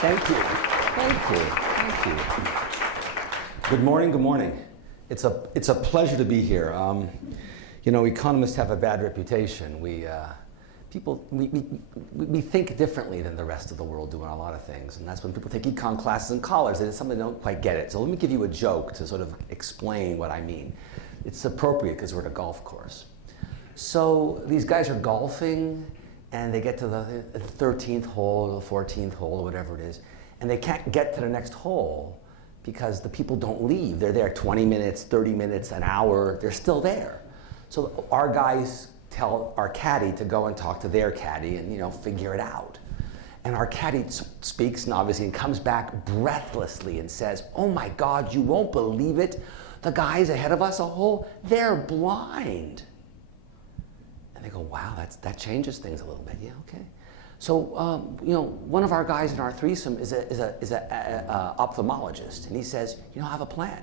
Thank you. Thank you. Thank you. Good morning. Good morning. It's a pleasure to be here. You know, economists have a bad reputation. We think differently than the rest of the world do on a lot of things, and that's when people take econ classes in college. They don't quite get it. So let me give you a joke to sort of explain what I mean. It's appropriate because we're at a golf course. So these guys are golfing, and they get to the 13th hole, or the 14th hole, or whatever it is, and they can't get to the next hole because the people don't leave. They're there 20 minutes, 30 minutes, an hour. They're still there. So our guys tell our caddy to go and talk to their caddy and, you know, figure it out. And our caddy speaks, and obviously, and comes back breathlessly and says, "Oh my God, you won't believe it. The guys ahead of us a hole, they're blind." And they go, "Wow, that changes things a little bit." Yeah, okay. So, you know, one of our guys in our threesome is a ophthalmologist, and he says, "You know, I have a plan.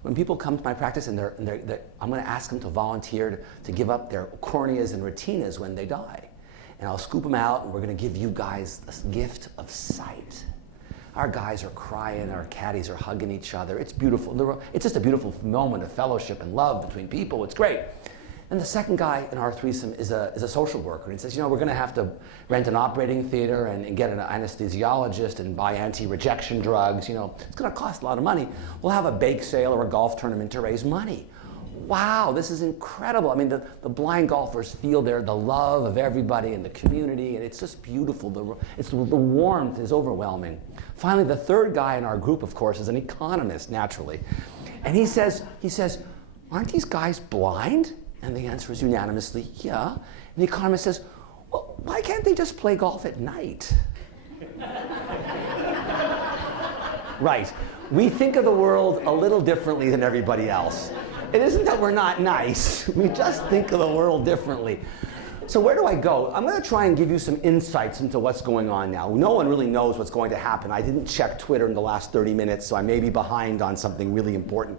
When people come to my practice and I'm going to ask them to volunteer to give up their corneas and retinas when they die. And I'll scoop them out, and we're going to give you guys the gift of sight." Our guys are crying, our caddies are hugging each other. It's beautiful. It's just a beautiful moment of fellowship and love between people. It's great. And the second guy in our threesome is a social worker. And he says, "You know, we're going to have to rent an operating theater and get an anesthesiologist and buy anti-rejection drugs. You know, it's going to cost a lot of money. We'll have a bake sale or a golf tournament to raise money." Wow, this is incredible. I mean, the blind golfers feel the love of everybody in the community, and it's just beautiful. The warmth is overwhelming. Finally, the third guy in our group, of course, is an economist, naturally. And he says, "Aren't these guys blind?" And the answer is unanimously, "Yeah." And the economist says, "Well, why can't they just play golf at night?" Right. We think of the world a little differently than everybody else. It isn't that we're not nice. We just think of the world differently. So where do I go? I'm going to try and give you some insights into what's going on now. No one really knows what's going to happen. I didn't check Twitter in the last 30 minutes, so I may be behind on something really important.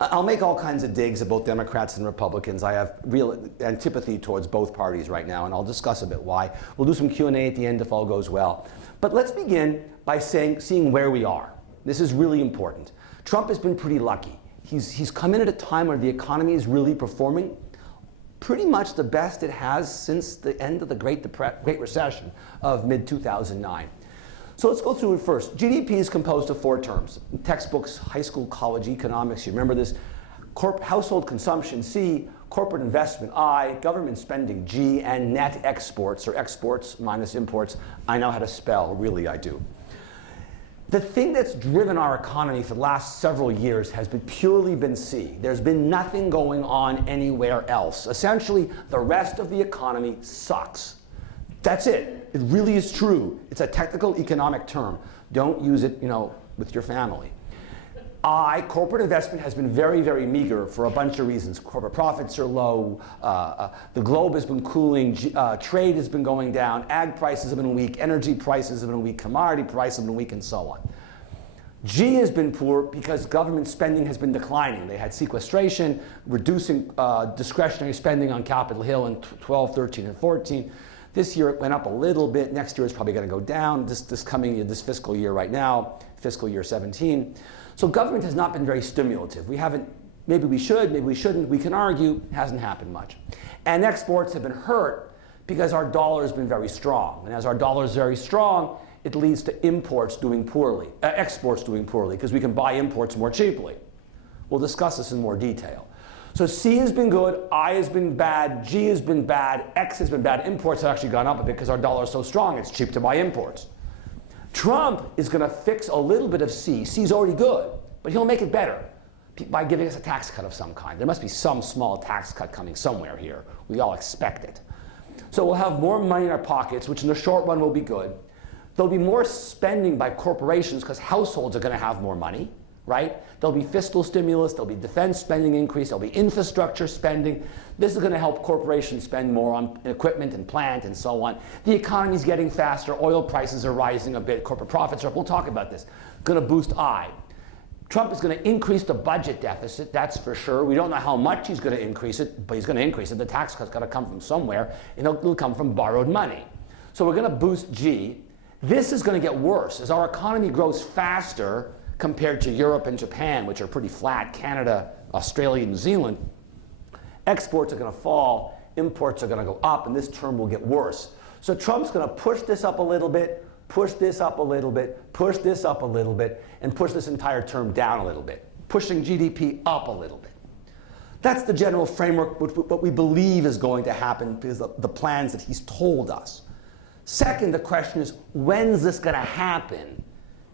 I'll make all kinds of digs at both Democrats and Republicans. I have real antipathy towards both parties right now, and I'll discuss a bit why. We'll do some Q&A at the end if all goes well. But let's begin by seeing where we are. This is really important. Trump has been pretty lucky. He's come in at a time where the economy is really performing pretty much the best it has since the end of the Great Recession of mid-2009. So let's go through it first. GDP is composed of four terms. Textbooks, high school, college economics, you remember this. Household consumption, C. Corporate investment, I. Government spending, G. And net exports, or exports minus imports. I know how to spell, really I do. The thing that's driven our economy for the last several years has purely been C. There's been nothing going on anywhere else. Essentially, the rest of the economy sucks. That's it. It really is true. It's a technical economic term. Don't use it, you know, with your family. I, corporate investment has been very, very meager for a bunch of reasons. Corporate profits are low, the globe has been cooling, trade has been going down, ag prices have been weak, energy prices have been weak, commodity prices have been weak, and so on. G has been poor because government spending has been declining. They had sequestration, reducing discretionary spending on Capitol Hill in 12, 13, and 14. This year it went up a little bit. Next year it's probably going to go down. This coming year, this fiscal year right now, fiscal year 17. So government has not been very stimulative. We haven't, maybe we should, maybe we shouldn't. We can argue, it hasn't happened much. And exports have been hurt because our dollar has been very strong. And as our dollar is very strong, it leads to exports doing poorly, because we can buy imports more cheaply. We'll discuss this in more detail. So C has been good, I has been bad, G has been bad, X has been bad. Imports have actually gone up a bit because our dollar is so strong, it's cheap to buy imports. Trump is going to fix a little bit of C. C's already good, but he'll make it better by giving us a tax cut of some kind. There must be some small tax cut coming somewhere here. We all expect it. So we'll have more money in our pockets, which in the short run will be good. There'll be more spending by corporations because households are going to have more money, right? There'll be fiscal stimulus, there'll be defense spending increase, there'll be infrastructure spending. This is going to help corporations spend more on equipment and plant and so on. The economy's getting faster, oil prices are rising a bit, corporate profits are up. We'll talk about this. Going to boost I. Trump is going to increase the budget deficit, that's for sure. We don't know how much he's going to increase it, but he's going to increase it. The tax cut's got to come from somewhere, and it'll come from borrowed money. So we're going to boost G. This is going to get worse. As our economy grows faster compared to Europe and Japan, which are pretty flat, Canada, Australia, New Zealand, exports are going to fall, imports are going to go up, and this term will get worse. So Trump's going to push this up a little bit, push this up a little bit, push this up a little bit, and push this entire term down a little bit, pushing GDP up a little bit. That's the general framework, what we believe is going to happen because of the plans that he's told us. Second, the question is, when's this going to happen?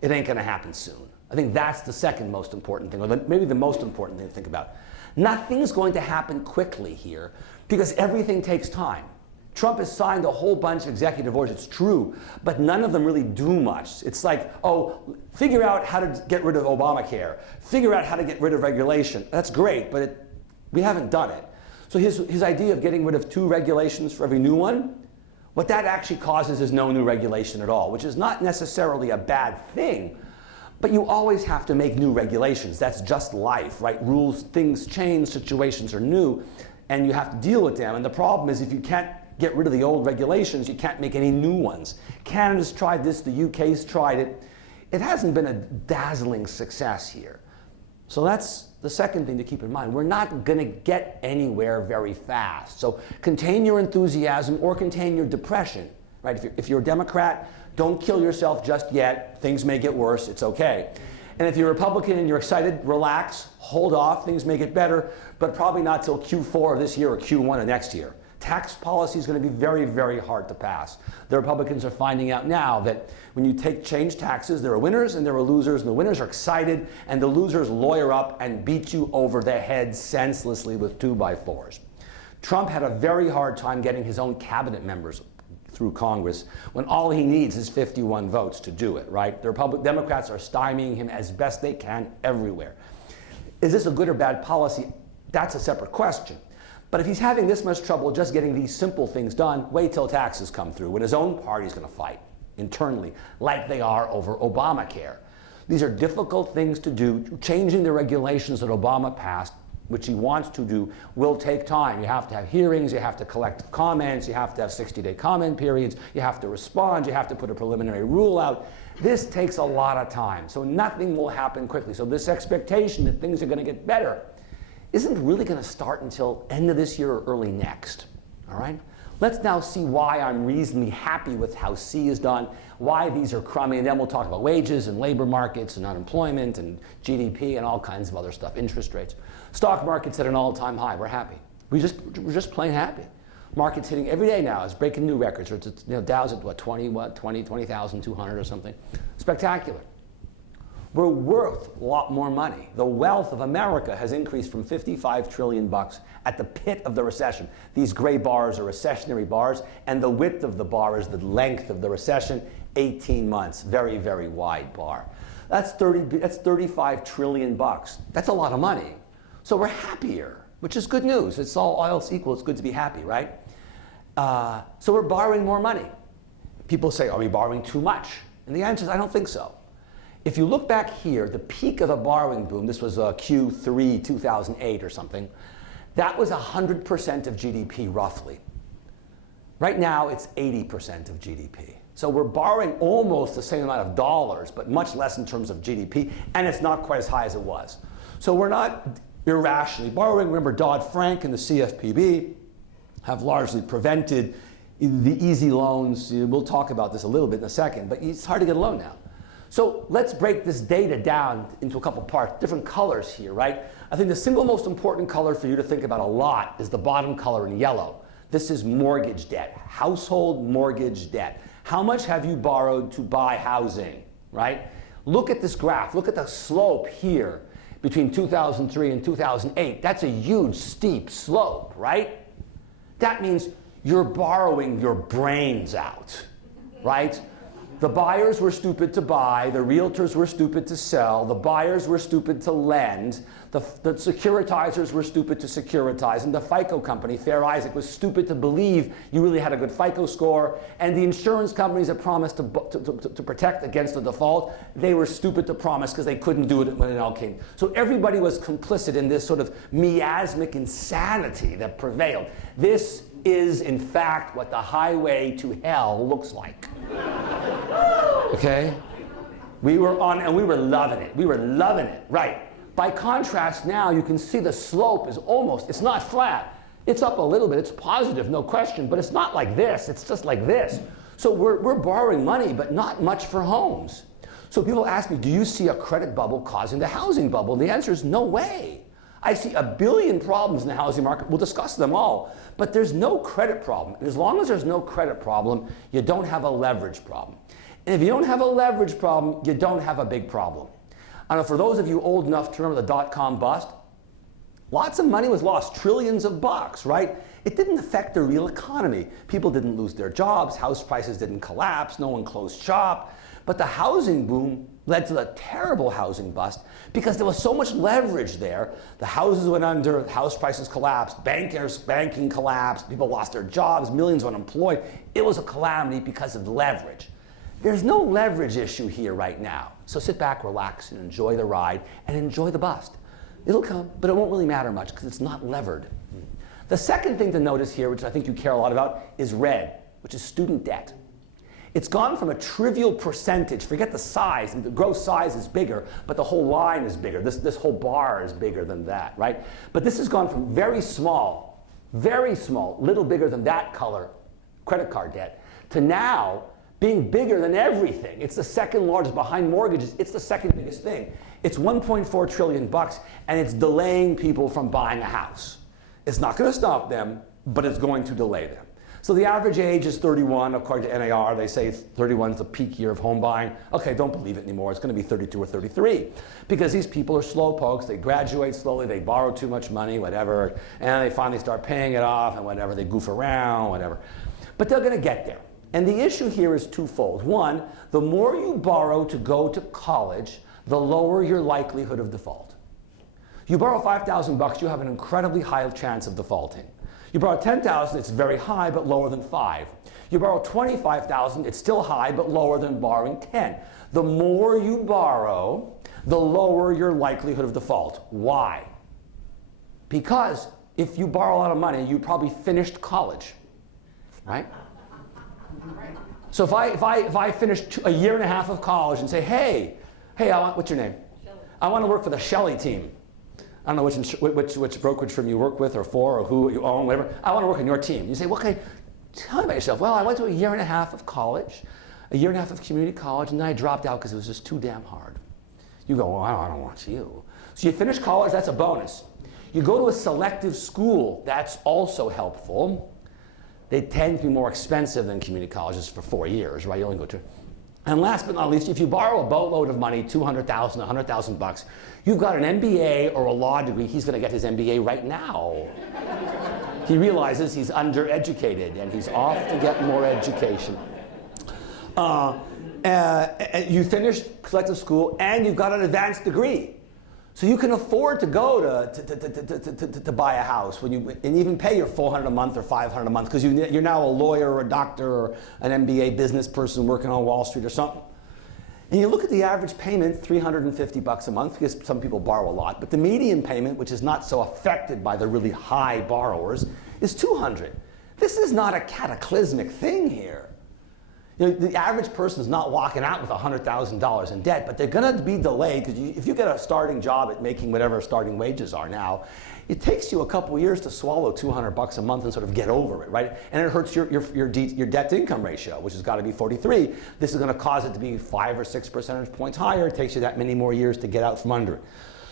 It ain't going to happen soon. I think that's the second most important thing, or maybe the most important thing to think about. Nothing's going to happen quickly here because everything takes time. Trump has signed a whole bunch of executive orders, it's true, but none of them really do much. It's like, oh, figure out how to get rid of Obamacare, figure out how to get rid of regulation. That's great, but we haven't done it. So his idea of getting rid of 2 regulations for every new one, what that actually causes is no new regulation at all, which is not necessarily a bad thing, but you always have to make new regulations. That's just life, right? Rules, things change, situations are new, and you have to deal with them. And the problem is if you can't get rid of the old regulations, you can't make any new ones. Canada's tried this, the UK's tried it. It hasn't been a dazzling success here. So that's the second thing to keep in mind. We're not going to get anywhere very fast. So contain your enthusiasm or contain your depression, right? If you're a Democrat, don't kill yourself just yet. Things may get worse. It's okay. And if you're a Republican and you're excited, relax, hold off. Things may get better, but probably not till Q4 of this year or Q1 of next year. Tax policy is going to be very, very hard to pass. The Republicans are finding out now that when you change taxes, there are winners and there are losers, and the winners are excited, and the losers lawyer up and beat you over the head senselessly with 2x4s. Trump had a very hard time getting his own cabinet members through Congress when all he needs is 51 votes to do it, right? The Democrats are stymieing him as best they can everywhere. Is this a good or bad policy? That's a separate question. But if he's having this much trouble just getting these simple things done, wait till taxes come through, when his own party's going to fight internally, like they are over Obamacare. These are difficult things to do. Changing the regulations that Obama passed, which he wants to do, will take time. You have to have hearings, you have to collect comments, you have to have 60-day comment periods, you have to respond, you have to put a preliminary rule out. This takes a lot of time, so nothing will happen quickly. So this expectation that things are going to get better isn't really going to start until end of this year or early next, all right? Let's now see why I'm reasonably happy with how C is done, why these are crummy, and then we'll talk about wages and labor markets and unemployment and GDP and all kinds of other stuff, interest rates. Stock market's at an all-time high. We're happy. We're just plain happy. Market's hitting every day now. It's breaking new records. It's, Dow's at what, 20,200 or something. Spectacular. We're worth a lot more money. The wealth of America has increased from $55 trillion at the pit of the recession. These gray bars are recessionary bars, and the width of the bar is the length of the recession, 18 months. Very, very wide bar. That's 35 trillion bucks. That's a lot of money. So we're happier, which is good news. It's all else equal. It's good to be happy, right? So we're borrowing more money. People say, are we borrowing too much? And the answer is, I don't think so. If you look back here, the peak of the borrowing boom, this was Q3 2008 or something, that was 100% of GDP roughly. Right now it's 80% of GDP. So we're borrowing almost the same amount of dollars, but much less in terms of GDP, and it's not quite as high as it was. So we're not irrationally borrowing. Remember, Dodd-Frank and the CFPB have largely prevented the easy loans. We'll talk about this a little bit in a second, but it's hard to get a loan now. So let's break this data down into a couple parts, different colors here, right? I think the single most important color for you to think about a lot is the bottom color in yellow. This is mortgage debt, household mortgage debt. How much have you borrowed to buy housing, right? Look at this graph, look at the slope here between 2003 and 2008. That's a huge, steep slope, right? That means you're borrowing your brains out, right? The buyers were stupid to buy, the realtors were stupid to sell, the buyers were stupid to lend, the securitizers were stupid to securitize, and the FICO company, Fair Isaac, was stupid to believe you really had a good FICO score, and the insurance companies that promised to protect against a default, they were stupid to promise because they couldn't do it when it all came. So everybody was complicit in this sort of miasmic insanity that prevailed. This is, in fact, what the highway to hell looks like. okay? We were loving it. We were loving it, right? By contrast, now you can see the slope is it's not flat. It's up a little bit, it's positive, no question, but it's not like this, it's just like this. So we're borrowing money, but not much for homes. So people ask me, do you see a credit bubble causing the housing bubble? And the answer is no way. I see a billion problems in the housing market. We'll discuss them all, but there's no credit problem. And as long as there's no credit problem, you don't have a leverage problem. And if you don't have a leverage problem, you don't have a big problem. I don't know, for those of you old enough to remember the dot-com bust, lots of money was lost, trillions of bucks, right? It didn't affect the real economy. People didn't lose their jobs, house prices didn't collapse, no one closed shop. But the housing boom led to the terrible housing bust because there was so much leverage there. The houses went under, house prices collapsed, banking collapsed, people lost their jobs, millions were unemployed. It was a calamity because of leverage. There's no leverage issue here right now. So sit back, relax, and enjoy the ride, and enjoy the bust. It'll come, but it won't really matter much because it's not levered. The second thing to notice here, which I think you care a lot about, is red, which is student debt. It's gone from a trivial percentage, forget the size, the gross size is bigger, but the whole line is bigger. This whole bar is bigger than that, right? But this has gone from very small, little bigger than that color, credit card debt, to now being bigger than everything. It's the second largest behind mortgages. It's the second biggest thing. It's 1.4 trillion bucks, and it's delaying people from buying a house. It's not going to stop them, but it's going to delay them. So the average age is 31, according to NAR. They say 31 is the peak year of home buying. Okay, don't believe it anymore. It's going to be 32 or 33. Because these people are slowpokes. They graduate slowly. They borrow too much money, whatever. And they finally start paying it off and whatever. They goof around, whatever. But they're going to get there. And the issue here is twofold. One, the more you borrow to go to college, the lower your likelihood of default. You borrow 5,000 bucks, you have an incredibly high chance of defaulting. You borrow 10,000, it's very high, but lower than 5. You borrow 25,000, it's still high, but lower than borrowing 10. The more you borrow, the lower your likelihood of default. Why? Because if you borrow a lot of money, you probably finished college, right? So if I finish a year and a half of college and say, hey, what's your name? Shelley. I want to work for the Shelley team. I don't know which brokerage firm you work with or for or who you own, whatever. I want to work on your team. You say, well, okay, tell me about yourself. Well, I went to a year and a half of college, a year and a half of community college, and then I dropped out because it was just too damn hard. You go, well, I don't want you. So you finish college, that's a bonus. You go to a selective school, that's also helpful. They tend to be more expensive than community colleges for 4 years, right? You only go to. And last but not least, if you borrow a boatload of money, 200,000, 100,000 bucks, you've got an MBA or a law degree. He's going to get his MBA right now. He realizes he's undereducated and he's off to get more education. You finish selective school and you've got an advanced degree. So you can afford to go to buy a house and even pay your $400 a month or $500 a month because you're now a lawyer or a doctor or an MBA business person working on Wall Street or something. And you look at the average payment, $350 a month, because some people borrow a lot, but the median payment, which is not so affected by the really high borrowers, is $200. This is not a cataclysmic thing here. You know, the average person is not walking out with $100,000 in debt, but they're going to be delayed because if you get a starting job at making whatever starting wages are now, it takes you a couple of years to swallow $200 a month and sort of get over it, right? And it hurts your debt-to-income ratio, which has got to be 43. This is going to cause it to be 5 or 6 percentage points higher. It takes you that many more years to get out from under it.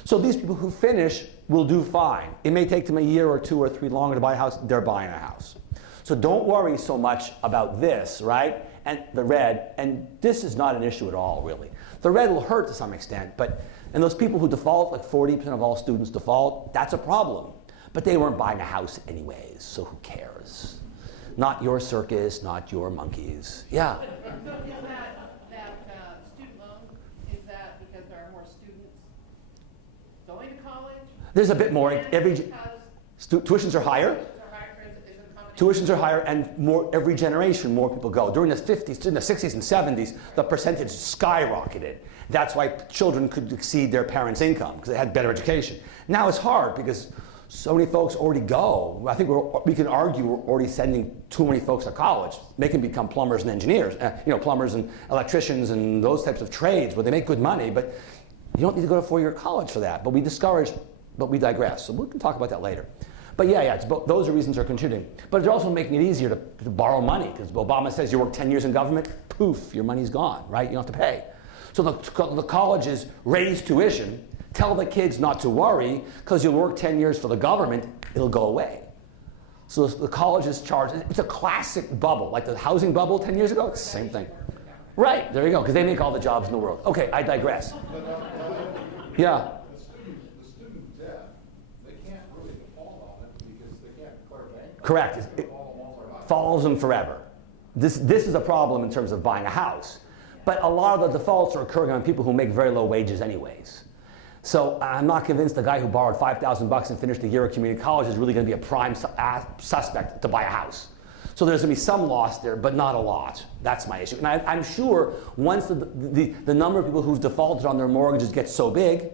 So these people who finish will do fine. It may take them a year or 2 or 3 longer to buy a house. They're buying a house. So don't worry so much about this, right? And the red, and this is not an issue at all, really. The red will hurt to some extent, and those people who default, like 40% of all students default, that's a problem. But they weren't buying a house anyways, so who cares? Not your circus, not your monkeys. Yeah? So is that student loan, is that because there are more students going to college? There's a bit more. Tuitions are higher. Tuitions are higher, and every generation more people go. During the 50s, in the 60s and 70s, the percentage skyrocketed. That's why children could exceed their parents' income, because they had better education. Now it's hard, because So many folks already go. I think we can argue we're already sending too many folks to college. They can become plumbers and engineers, plumbers and electricians and those types of trades where they make good money, but you don't need to go to 4-year college for that. But we discourage, but we digress. So we can talk about that later. But yeah, those are reasons they're contributing. But they're also making it easier to borrow money, because Obama says you work 10 years in government, poof, your money's gone, right? You don't have to pay. So the colleges raise tuition, tell the kids not to worry, because you'll work 10 years for the government, it'll go away. So the colleges charge, it's a classic bubble, like the housing bubble 10 years ago, it's the same thing. Right, there you go, because they make all the jobs in the world. Okay, I digress. Yeah. The student debt, they can't really default on it because they can't declare bankruptcy. Correct. It follows them forever. This is a problem in terms of buying a house. But a lot of the defaults are occurring on people who make very low wages anyways. So I'm not convinced the guy who borrowed $5,000 and finished a year of community college is really going to be a prime suspect to buy a house. So there's going to be some loss there, but not a lot. That's my issue. And I'm sure once the number of people who've defaulted on their mortgages gets so big,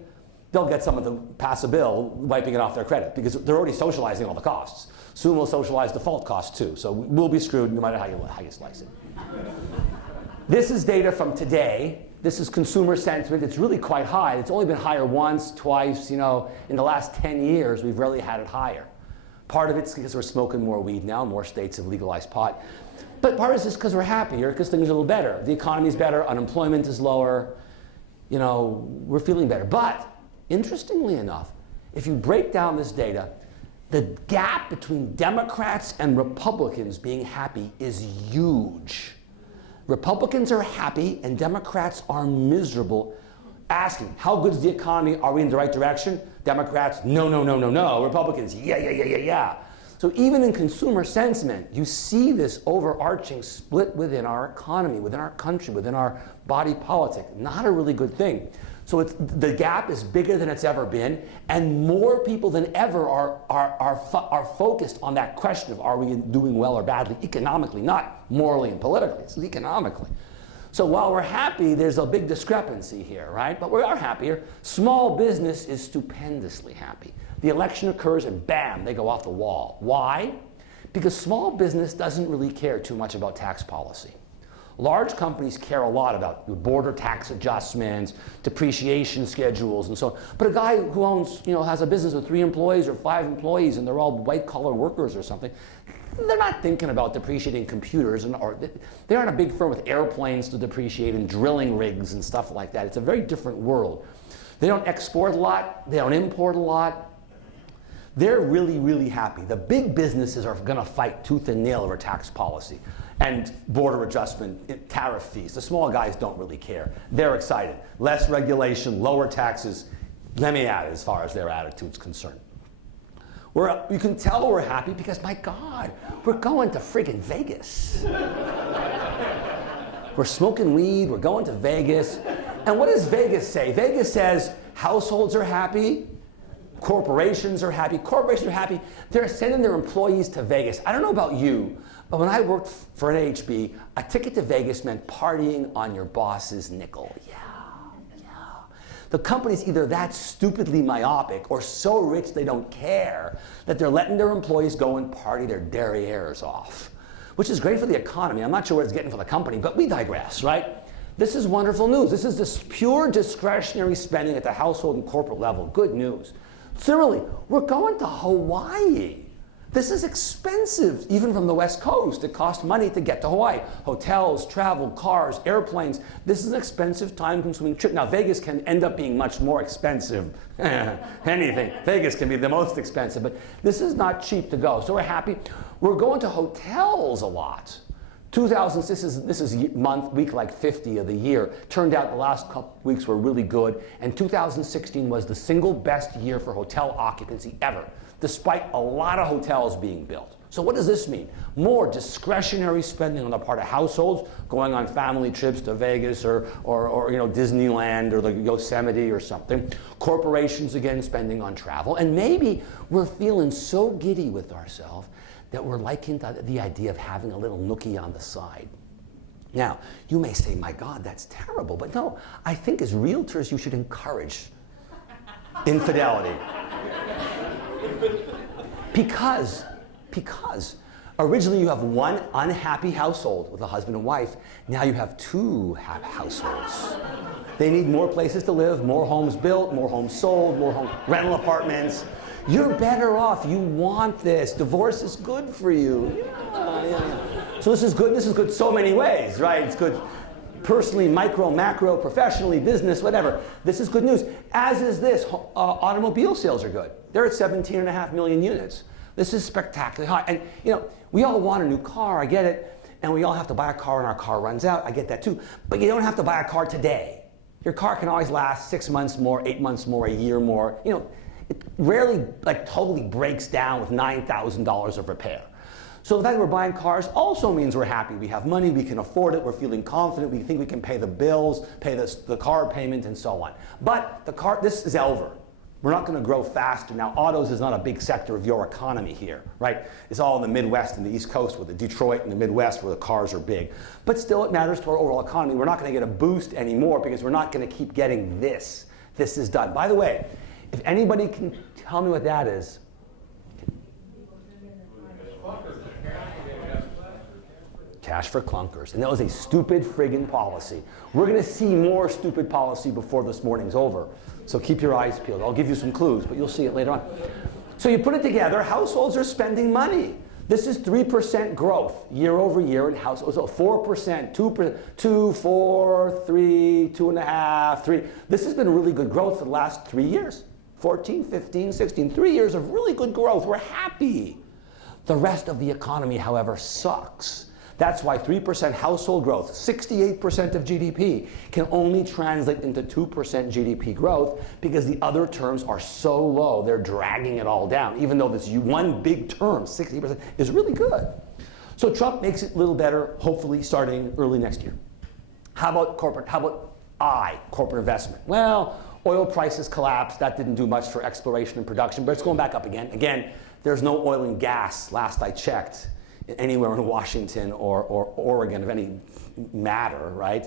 they'll get someone to pass a bill wiping it off their credit, because they're already socializing all the costs. Soon we'll socialize default costs too. So we'll be screwed no matter how you slice it. This is data from today. This is consumer sentiment. It's really quite high. It's only been higher once, twice, in the last 10 years, we've rarely had it higher. Part of it's because we're smoking more weed now, more states have legalized pot. But part of it's just because we're happier, because things are a little better. The economy's better, unemployment is lower, we're feeling better. But, interestingly enough, if you break down this data, the gap between Democrats and Republicans being happy is huge. Republicans are happy and Democrats are miserable. Asking, how good is the economy? Are we in the right direction? Democrats, no. Republicans, yeah. So even in consumer sentiment, you see this overarching split within our economy, within our country, within our body politic. Not a really good thing. So the gap is bigger than it's ever been, and more people than ever are focused on that question of are we doing well or badly economically, not morally and politically, it's economically. So while we're happy, there's a big discrepancy here, right? But we are happier. Small business is stupendously happy. The election occurs and bam, they go off the wall. Why? Because small business doesn't really care too much about tax policy. Large companies care a lot about border tax adjustments, depreciation schedules, and so on. But a guy who owns, has a business with 3 employees or 5 employees and they're all white-collar workers or something, they're not thinking about depreciating computers, or they aren't a big firm with airplanes to depreciate and drilling rigs and stuff like that. It's a very different world. They don't export a lot. They don't import a lot. They're really, really happy. The big businesses are going to fight tooth and nail over tax policy and border adjustment, tariff fees. The small guys don't really care. They're excited. Less regulation, lower taxes. Let me at it as far as their attitude's concerned. You can tell we're happy because, my God, we're going to friggin' Vegas. We're smoking weed, we're going to Vegas. And what does Vegas say? Vegas says households are happy, corporations are happy. Corporations are happy. They're sending their employees to Vegas. I don't know about you, but when I worked for NHB, a ticket to Vegas meant partying on your boss's nickel. Yeah. The company's either that stupidly myopic or so rich they don't care that they're letting their employees go and party their derrieres off, which is great for the economy. I'm not sure what it's getting for the company, but we digress, right? This is wonderful news. This is this pure discretionary spending at the household and corporate level. Good news. Similarly, we're going to Hawaii. This is expensive, even from the West Coast. It costs money to get to Hawaii. Hotels, travel, cars, airplanes. This is an expensive, time-consuming trip. Now, Vegas can end up being much more expensive. Anything. Vegas can be the most expensive, but this is not cheap to go. So we're happy. We're going to hotels a lot. 2006, this is week like 50 of the year. Turned out the last couple weeks were really good, and 2016 was the single best year for hotel occupancy ever, despite a lot of hotels being built. So what does this mean? More discretionary spending on the part of households, going on family trips to Vegas or Disneyland or the Yosemite or something. Corporations, again, spending on travel. And maybe we're feeling so giddy with ourselves that we're liking the idea of having a little nookie on the side. Now, you may say, my God, that's terrible. But no, I think as realtors, you should encourage infidelity. Because originally you have one unhappy household with a husband and wife. Now you have two households. They need more places to live, more homes built, more homes sold, more rental apartments. You're better off. You want this. Divorce is good for you. Yeah. So this is good. This is good so many ways, right? It's good personally, micro, macro, professionally, business, whatever. This is good news. As is this. Automobile sales are good. They're at 17.5 million units. This is spectacularly high. And we all want a new car. I get it. And we all have to buy a car when our car runs out. I get that too. But you don't have to buy a car today. Your car can always last 6 months more, 8 months more, a year more. It rarely totally breaks down with $9,000 of repair. So the fact that we're buying cars also means we're happy. We have money, we can afford it, we're feeling confident, we think we can pay the bills, pay the car payment, and so on. But this is over. We're not going to grow faster. Now, autos is not a big sector of your economy here, right? It's all in the Midwest and the East Coast, with the Detroit and the Midwest where the cars are big. But still, it matters to our overall economy. We're not going to get a boost anymore because we're not going to keep getting this. This is done. By the way, if anybody can tell me what that is. Cash for clunkers. And that was a stupid friggin' policy. We're going to see more stupid policy before this morning's over. So keep your eyes peeled. I'll give you some clues, but you'll see it later on. So you put it together, households are spending money. This is 3% growth year over year in households. So 4%, 2%, 2, 4, 3, 2.5, 3. This has been really good growth for the last 3 years. 14, 15, 16, 3 years of really good growth. We're happy. The rest of the economy, however, sucks. That's why 3% household growth, 68% of GDP, can only translate into 2% GDP growth because the other terms are so low, they're dragging it all down, even though this one big term, 60%, is really good. So Trump makes it a little better, hopefully starting early next year. How about corporate investment? Well, oil prices collapsed. That didn't do much for exploration and production, but it's going back up again. Again, there's no oil and gas, last I checked, anywhere in Washington or Oregon of any matter, right?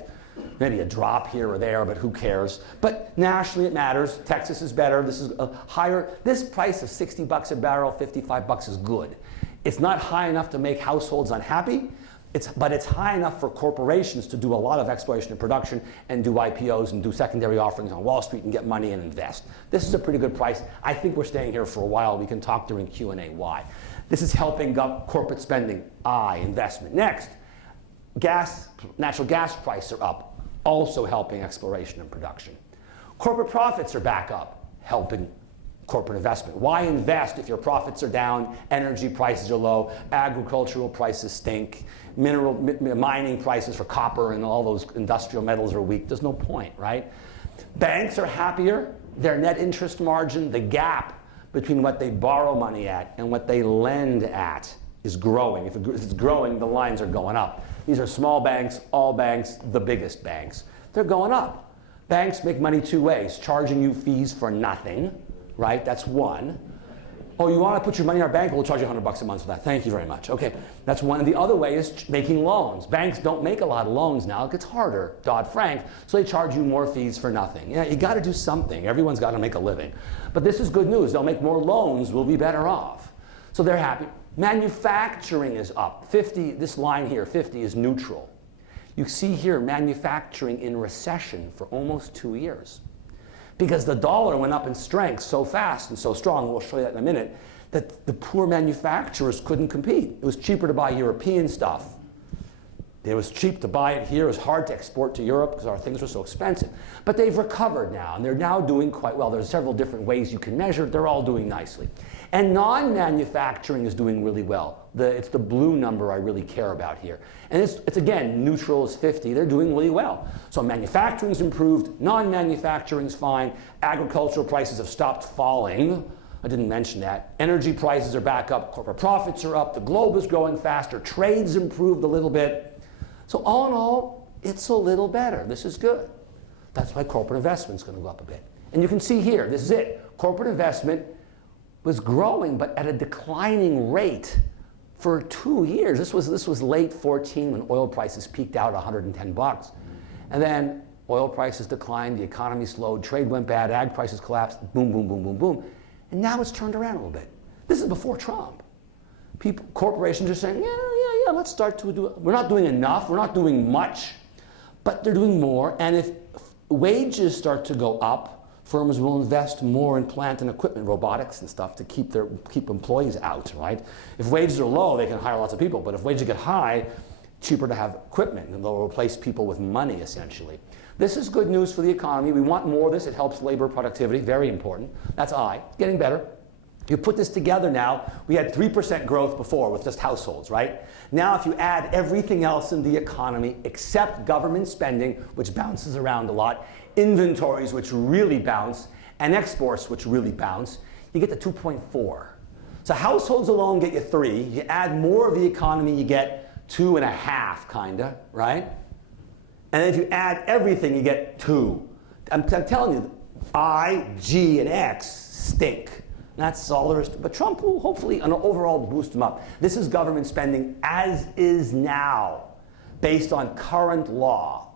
Maybe a drop here or there, but who cares? But nationally it matters. Texas is better. This is a higher. This price of $60 a barrel, $55 is good. It's not high enough to make households unhappy, but it's high enough for corporations to do a lot of exploration and production and do IPOs and do secondary offerings on Wall Street and get money and invest. This is a pretty good price. I think we're staying here for a while. We can talk during Q&A why. This is helping corporate spending, investment. Next, natural gas prices are up, also helping exploration and production. Corporate profits are back up, helping corporate investment. Why invest if your profits are down, energy prices are low, agricultural prices stink, mining prices for copper and all those industrial metals are weak? There's no point, right? Banks are happier. Their net interest margin, the gap between what they borrow money at and what they lend at is growing. If it's growing, the lines are going up. These are small banks, all banks, the biggest banks. They're going up. Banks make money two ways, charging you fees for nothing, right? That's one. Oh, you want to put your money in our bank? We'll charge you $100 a month for that. Thank you very much. Okay, that's one. And the other way is making loans. Banks don't make a lot of loans now. It gets harder, Dodd-Frank, so they charge you more fees for nothing. Yeah, you got to do something. Everyone's got to make a living. But this is good news. They'll make more loans. We'll be better off. So they're happy. Manufacturing is up. 50, this line here, 50 is neutral. You see here manufacturing in recession for almost 2 years. Because the dollar went up in strength so fast and so strong, we'll show you that in a minute, that the poor manufacturers couldn't compete. It was cheaper to buy European stuff. It was cheap to buy it here. It was hard to export to Europe because our things were so expensive. But they've recovered now, and they're now doing quite well. There's several different ways you can measure it. They're all doing nicely. And non-manufacturing is doing really well. It's the blue number I really care about here. And it's again, neutral is 50. They're doing really well. So manufacturing's improved. Non-manufacturing's fine. Agricultural prices have stopped falling. I didn't mention that. Energy prices are back up. Corporate profits are up. The globe is growing faster. Trade's improved a little bit. So all in all, it's a little better. This is good. That's why corporate investment's going to go up a bit. And you can see here, this is it. Corporate investment was growing, but at a declining rate for 2 years. This was late 14 when oil prices peaked out at $110. And then oil prices declined, the economy slowed, trade went bad, ag prices collapsed, boom, boom, boom, boom, boom. And now it's turned around a little bit. This is before Trump. People, corporations are saying, yeah, let's start to do it. We're not doing enough, we're not doing much, but they're doing more. And if wages start to go up, firms will invest more in plant and equipment, robotics and stuff to keep employees out, right? If wages are low, they can hire lots of people, but if wages get high, cheaper to have equipment, and they'll replace people with money, essentially. This is good news for the economy. We want more of this. It helps labor productivity, very important. That's getting better. You put this together now, we had 3% growth before with just households, right? Now if you add everything else in the economy except government spending, which bounces around a lot, inventories, which really bounce, and exports, which really bounce, you get to 2.4. So households alone get you 3. You add more of the economy, you get 2.5, kinda, right? And then if you add everything, you get 2. I'm telling you, I, G, and X stink. That's all there is. But Trump will hopefully, overall, boost them up. This is government spending as is now, based on current law.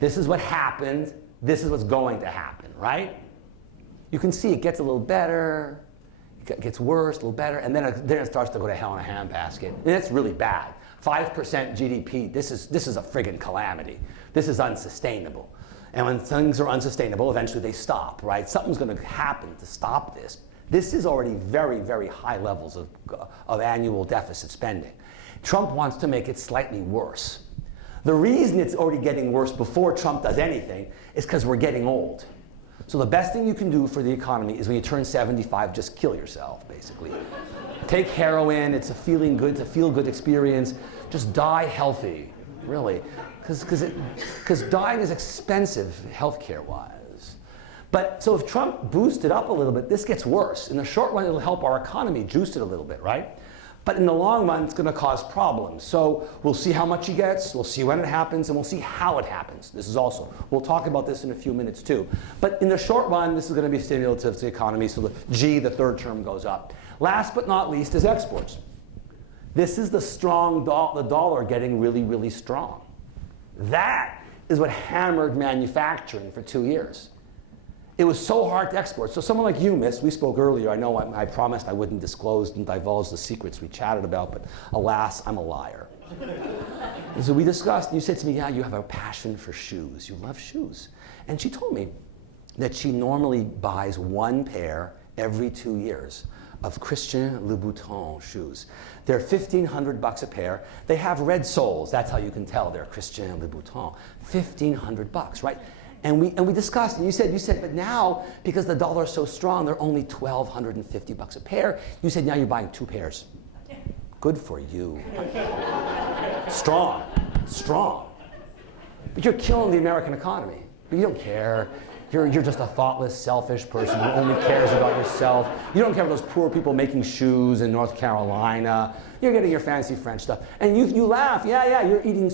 This is what happened. This is what's going to happen, right? You can see it gets a little better, it gets worse, a little better, and then it starts to go to hell in a handbasket. And that's really bad. 5% GDP, this is a friggin' calamity. This is unsustainable. And when things are unsustainable, eventually they stop, right? Something's going to happen to stop this. This is already very, very high levels of annual deficit spending. Trump wants to make it slightly worse. The reason it's already getting worse before Trump does anything is because we're getting old. So the best thing you can do for the economy is when you turn 75, just kill yourself, basically. Take heroin, it's a feel-good experience. Just die healthy, really. Because dying is expensive healthcare-wise. But so if Trump boosted up a little bit, this gets worse. In the short run, it'll help our economy juice it a little bit, right? But in the long run, it's going to cause problems. So we'll see how much he gets, we'll see when it happens, and we'll see how it happens. This is also, we'll talk about this in a few minutes too. But in the short run, this is going to be stimulative to the economy, so the G, the third term, goes up. Last but not least is exports. This is the dollar getting really, really strong. That is what hammered manufacturing for 2 years. It was so hard to export. So someone like you, Miss, we spoke earlier. I know I promised I wouldn't disclose and divulge the secrets we chatted about, but alas, I'm a liar. And so we discussed, and you said to me, yeah, you have a passion for shoes. You love shoes. And she told me that she normally buys 1 pair every 2 years of Christian Louboutin shoes. They're $1,500 a pair. They have red soles. That's how you can tell they're Christian Louboutin. $1,500, right? And we discussed, and you said, but now, because the dollar is so strong, they're only $1,250 a pair. You said, now you're buying 2 pairs. Good for you. Strong. But you're killing the American economy. But you don't care. You're just a thoughtless, selfish person who only cares about yourself. You don't care about those poor people making shoes in North Carolina. You're getting your fancy French stuff. And you laugh, yeah, you're eating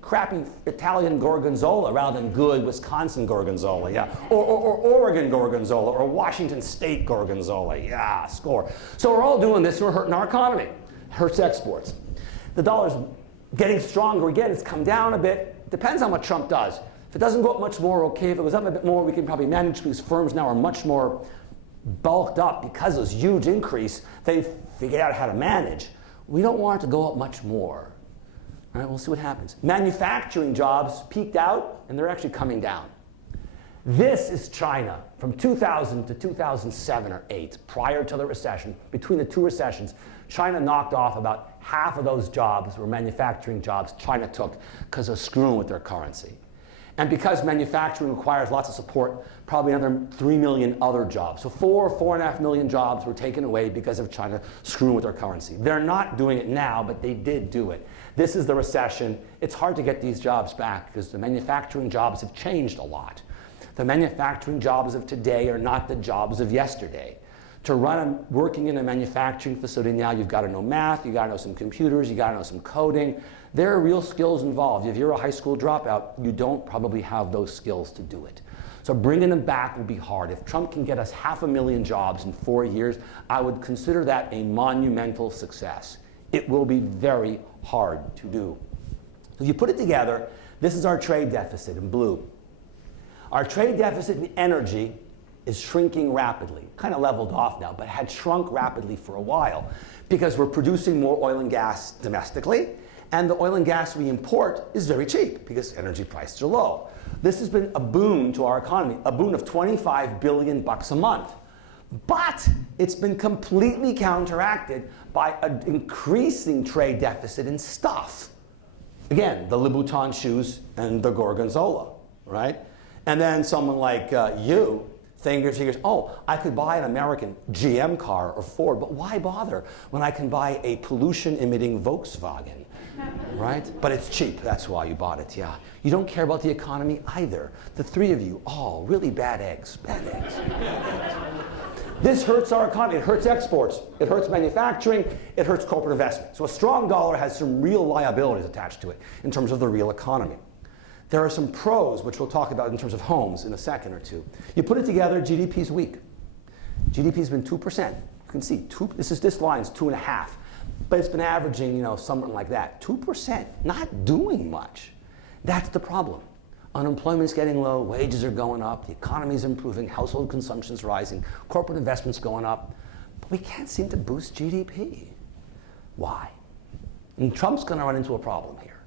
crappy Italian gorgonzola rather than good Wisconsin gorgonzola, yeah. Or Oregon gorgonzola, or Washington State gorgonzola, yeah, score. So we're all doing this, we're hurting our economy. Hurts exports. The dollar's getting stronger again, it's come down a bit. Depends on what Trump does. If it doesn't go up much more, okay. If it goes up a bit more, we can probably manage, because firms now are much more bulked up because of this huge increase. They've figured out how to manage. We don't want it to go up much more. All right, we'll see what happens. Manufacturing jobs peaked out, and they're actually coming down. This is China from 2000 to 2007 or 8, prior to the recession. Between the 2 recessions, China knocked off about half of those jobs were manufacturing jobs China took because of screwing with their currency. And because manufacturing requires lots of support, probably another 3 million other jobs. So 4.5 million jobs were taken away because of China screwing with their currency. They're not doing it now, but they did do it. This is the recession. It's hard to get these jobs back because the manufacturing jobs have changed a lot. The manufacturing jobs of today are not the jobs of yesterday. To working in a manufacturing facility now, you've got to know math, you've got to know some computers, you've got to know some coding. There are real skills involved. If you're a high school dropout, you don't probably have those skills to do it. So bringing them back will be hard. If Trump can get us 500,000 jobs in 4 years, I would consider that a monumental success. It will be very hard to do. So if you put it together, this is our trade deficit in blue. Our trade deficit in energy is shrinking rapidly. Kind of leveled off now, but had shrunk rapidly for a while because we're producing more oil and gas domestically, and the oil and gas we import is very cheap because energy prices are low. This has been a boon to our economy, a boon of $25 billion a month. But it's been completely counteracted by an increasing trade deficit in stuff. Again, the Louboutin shoes and the Gorgonzola, right? And then someone like you figures, oh, I could buy an American GM car or Ford, but why bother when I can buy a pollution-emitting Volkswagen, right? But it's cheap, that's why you bought it, yeah. You don't care about the economy either. The three of you, all really bad eggs, bad eggs. This hurts our economy. It hurts exports. It hurts manufacturing. It hurts corporate investment. So a strong dollar has some real liabilities attached to it in terms of the real economy. There are some pros, which we'll talk about in terms of homes in a second or two. You put it together, GDP's weak. GDP's been 2%. You can see, this line's 2.5. But it's been averaging, something like that. 2%, not doing much. That's the problem. Unemployment's getting low, wages are going up, the economy's improving, household consumption's rising, corporate investment's going up, but we can't seem to boost GDP. Why? And Trump's going to run into a problem here.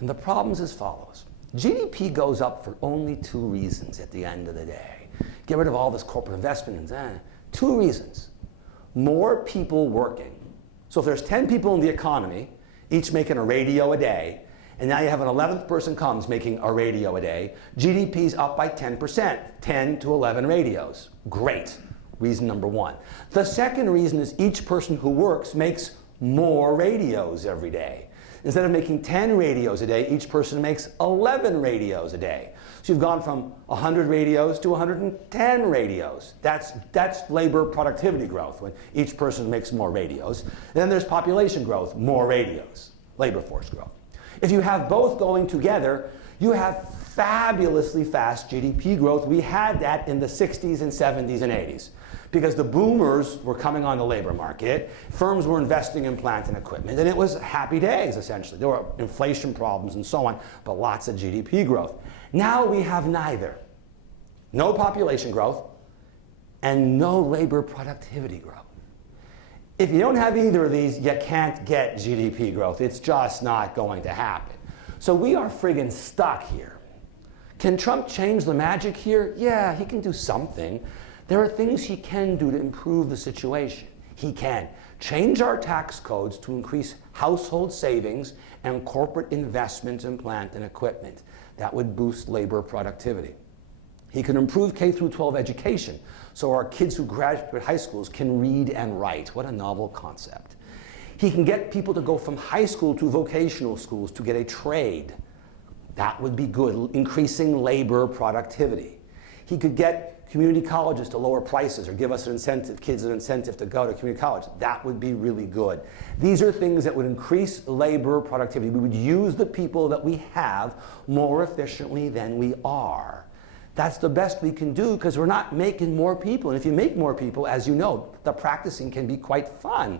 And the problem is as follows. GDP goes up for only two reasons at the end of the day. Get rid of all this corporate investment and two reasons. More people working. So if there's 10 people in the economy, each making a radio a day, and now you have an 11th person comes making a radio a day, GDP's up by 10%, 10 to 11 radios. Great, reason number one. The second reason is each person who works makes more radios every day. Instead of making 10 radios a day, each person makes 11 radios a day. So you've gone from 100 radios to 110 radios. That's labor productivity growth, when each person makes more radios. And then there's population growth, more radios, labor force growth. If you have both going together, you have fabulously fast GDP growth. We had that in the 60s and 70s and 80s because the boomers were coming on the labor market, firms were investing in plant and equipment, and it was happy days, essentially. There were inflation problems and so on, but lots of GDP growth. Now we have neither. No population growth and no labor productivity growth. If you don't have either of these, you can't get GDP growth. It's just not going to happen. So we are friggin' stuck here. Can Trump change the magic here? Yeah, he can do something. There are things he can do to improve the situation. He can change our tax codes to increase household savings and corporate investment in plant and equipment. That would boost labor productivity. He can improve K through 12 education so our kids who graduate high schools can read and write. What a novel concept. He can get people to go from high school to vocational schools to get a trade. That would be good, increasing labor productivity. He could get community colleges to lower prices or give us an incentive, kids an incentive to go to community college. That would be really good. These are things that would increase labor productivity. We would use the people that we have more efficiently than we are. That's the best we can do because we're not making more people. And if you make more people, as you know, the practicing can be quite fun.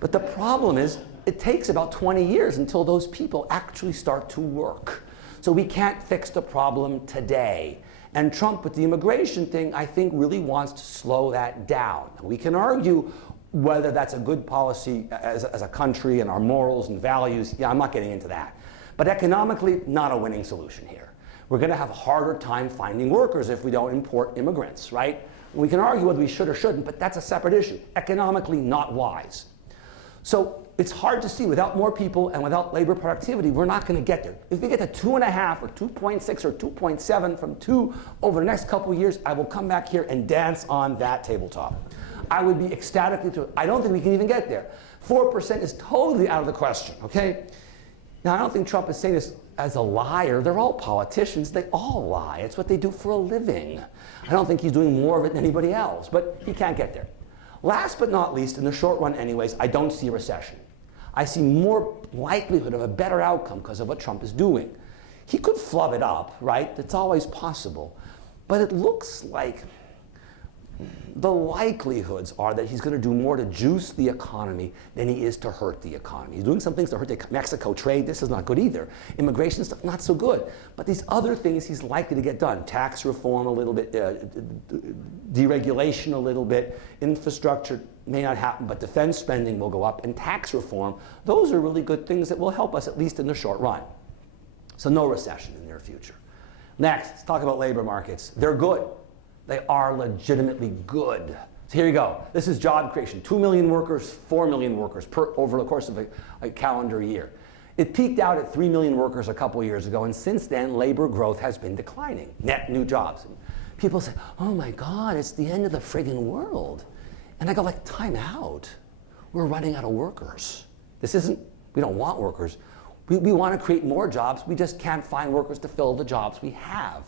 But the problem is it takes about 20 years until those people actually start to work. So we can't fix the problem today. And Trump, with the immigration thing, I think really wants to slow that down. We can argue whether that's a good policy as a country and our morals and values. Yeah, I'm not getting into that. But economically, not a winning solution here. We're going to have a harder time finding workers if we don't import immigrants, right? We can argue whether we should or shouldn't, but that's a separate issue. Economically, not wise. So it's hard to see. Without more people and without labor productivity, we're not going to get there. If we get to 2.5 or 2.6 or 2.7 from 2 over the next couple of years, I will come back here and dance on that tabletop. I would be ecstatically thrilled. I don't think we can even get there. 4% is totally out of the question, okay? Now, I don't think Trump is saying this as a liar. They're all politicians. They all lie. It's what they do for a living. I don't think he's doing more of it than anybody else, but he can't get there. Last but not least, in the short run anyways, I don't see a recession. I see more likelihood of a better outcome because of what Trump is doing. He could flub it up, right? It's always possible. But it looks like the likelihoods are that he's going to do more to juice the economy than he is to hurt the economy. He's doing some things to hurt the Mexico trade. This is not good either. Immigration stuff, not so good. But these other things he's likely to get done. Tax reform a little bit, deregulation a little bit, infrastructure may not happen, but defense spending will go up, and tax reform. Those are really good things that will help us, at least in the short run. So no recession in the near future. Next, let's talk about labor markets. They're good. They are legitimately good. So here you go. This is job creation. 2 million workers, 4 million workers over the course of a calendar year. It peaked out at 3 million workers a couple years ago, and since then, labor growth has been declining. Net new jobs. And people say, oh my God, it's the end of the friggin' world. And I go like, time out. We're running out of workers. This isn't, we don't want workers. We want to create more jobs. We just can't find workers to fill the jobs we have.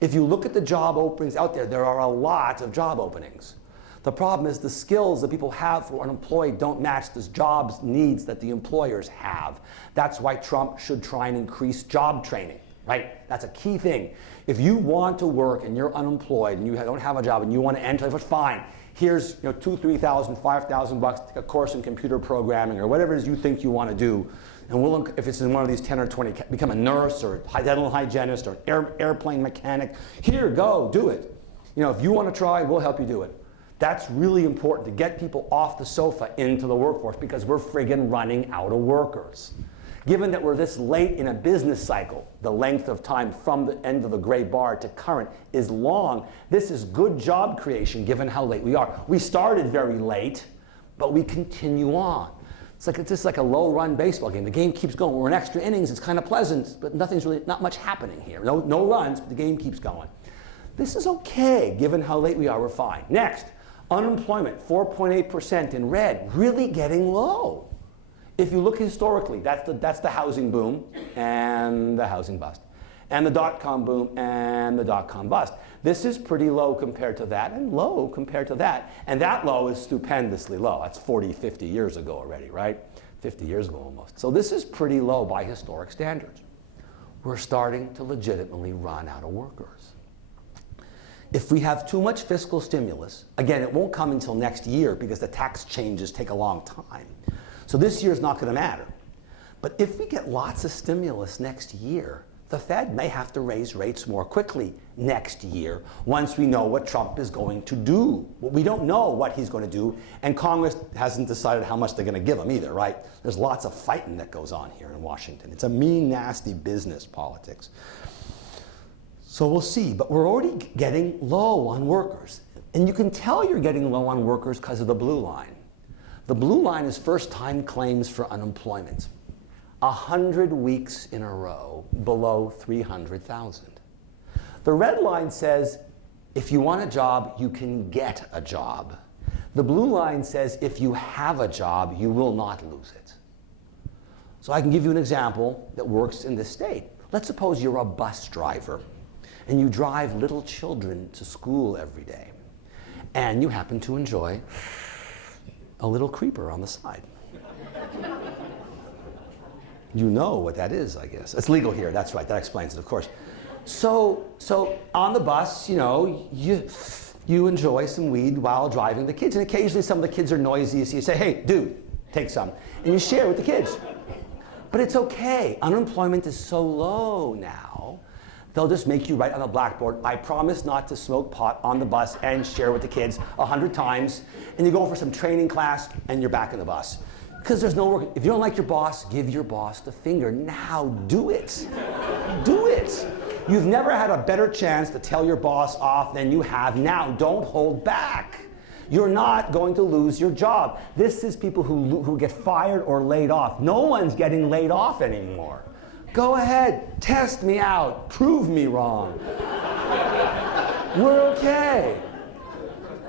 If you look at the job openings out there, there are a lot of job openings. The problem is the skills that people have who are unemployed don't match the jobs needs that the employers have. That's why Trump should try and increase job training, right? That's a key thing. If you want to work and you're unemployed and you don't have a job and you want to enter, fine. Here's $2,000, $3,000, $5,000, take a course in computer programming or whatever it is you think you want to do. And we'll, if it's in one of these 10 or 20, become a nurse or a dental hygienist or an airplane mechanic. Here, go, do it. If you want to try, we'll help you do it. That's really important to get people off the sofa into the workforce because we're friggin' running out of workers. Given that we're this late in a business cycle, the length of time from the end of the gray bar to current is long. This is good job creation given how late we are. We started very late, but we continue on. It's just like a low-run baseball game. The game keeps going. We're in extra innings. It's kind of pleasant, but not much happening here. No runs, but the game keeps going. This is okay, given how late we are. We're fine. Next, unemployment, 4.8% in red, really getting low. If you look historically, that's the housing boom and the housing bust, and the dot-com boom and the dot-com bust. This is pretty low compared to that, and low compared to that. And that low is stupendously low. That's 40, 50 years ago already, right? 50 years ago almost. So this is pretty low by historic standards. We're starting to legitimately run out of workers. If we have too much fiscal stimulus, again, it won't come until next year because the tax changes take a long time. So this year's not going to matter. But if we get lots of stimulus next year, the Fed may have to raise rates more quickly next year once we know what Trump is going to do. We don't know what he's going to do, and Congress hasn't decided how much they're going to give him either, right? There's lots of fighting that goes on here in Washington. It's a mean, nasty business politics. So we'll see, but we're already getting low on workers. And you can tell you're getting low on workers because of the blue line. The blue line is first-time claims for unemployment. 100 weeks in a row below 300,000. The red line says, if you want a job, you can get a job. The blue line says, if you have a job, you will not lose it. So I can give you an example that works in this state. Let's suppose you're a bus driver and you drive little children to school every day, and you happen to enjoy a little creeper on the side. You know what that is, I guess. It's legal here, that's right, that explains it, of course. So on the bus, you enjoy some weed while driving the kids, and occasionally some of the kids are noisy, so you say, hey, dude, take some, and you share with the kids. But it's okay, unemployment is so low now, they'll just make you write on the blackboard, I promise not to smoke pot on the bus and share with the kids 100 times, and you go for some training class, and you're back in the bus. Because there's no work. If you don't like your boss, give your boss the finger. Now do it. Do it. You've never had a better chance to tell your boss off than you have now. Don't hold back. You're not going to lose your job. This is people who get fired or laid off. No one's getting laid off anymore. Go ahead, test me out, prove me wrong. We're okay.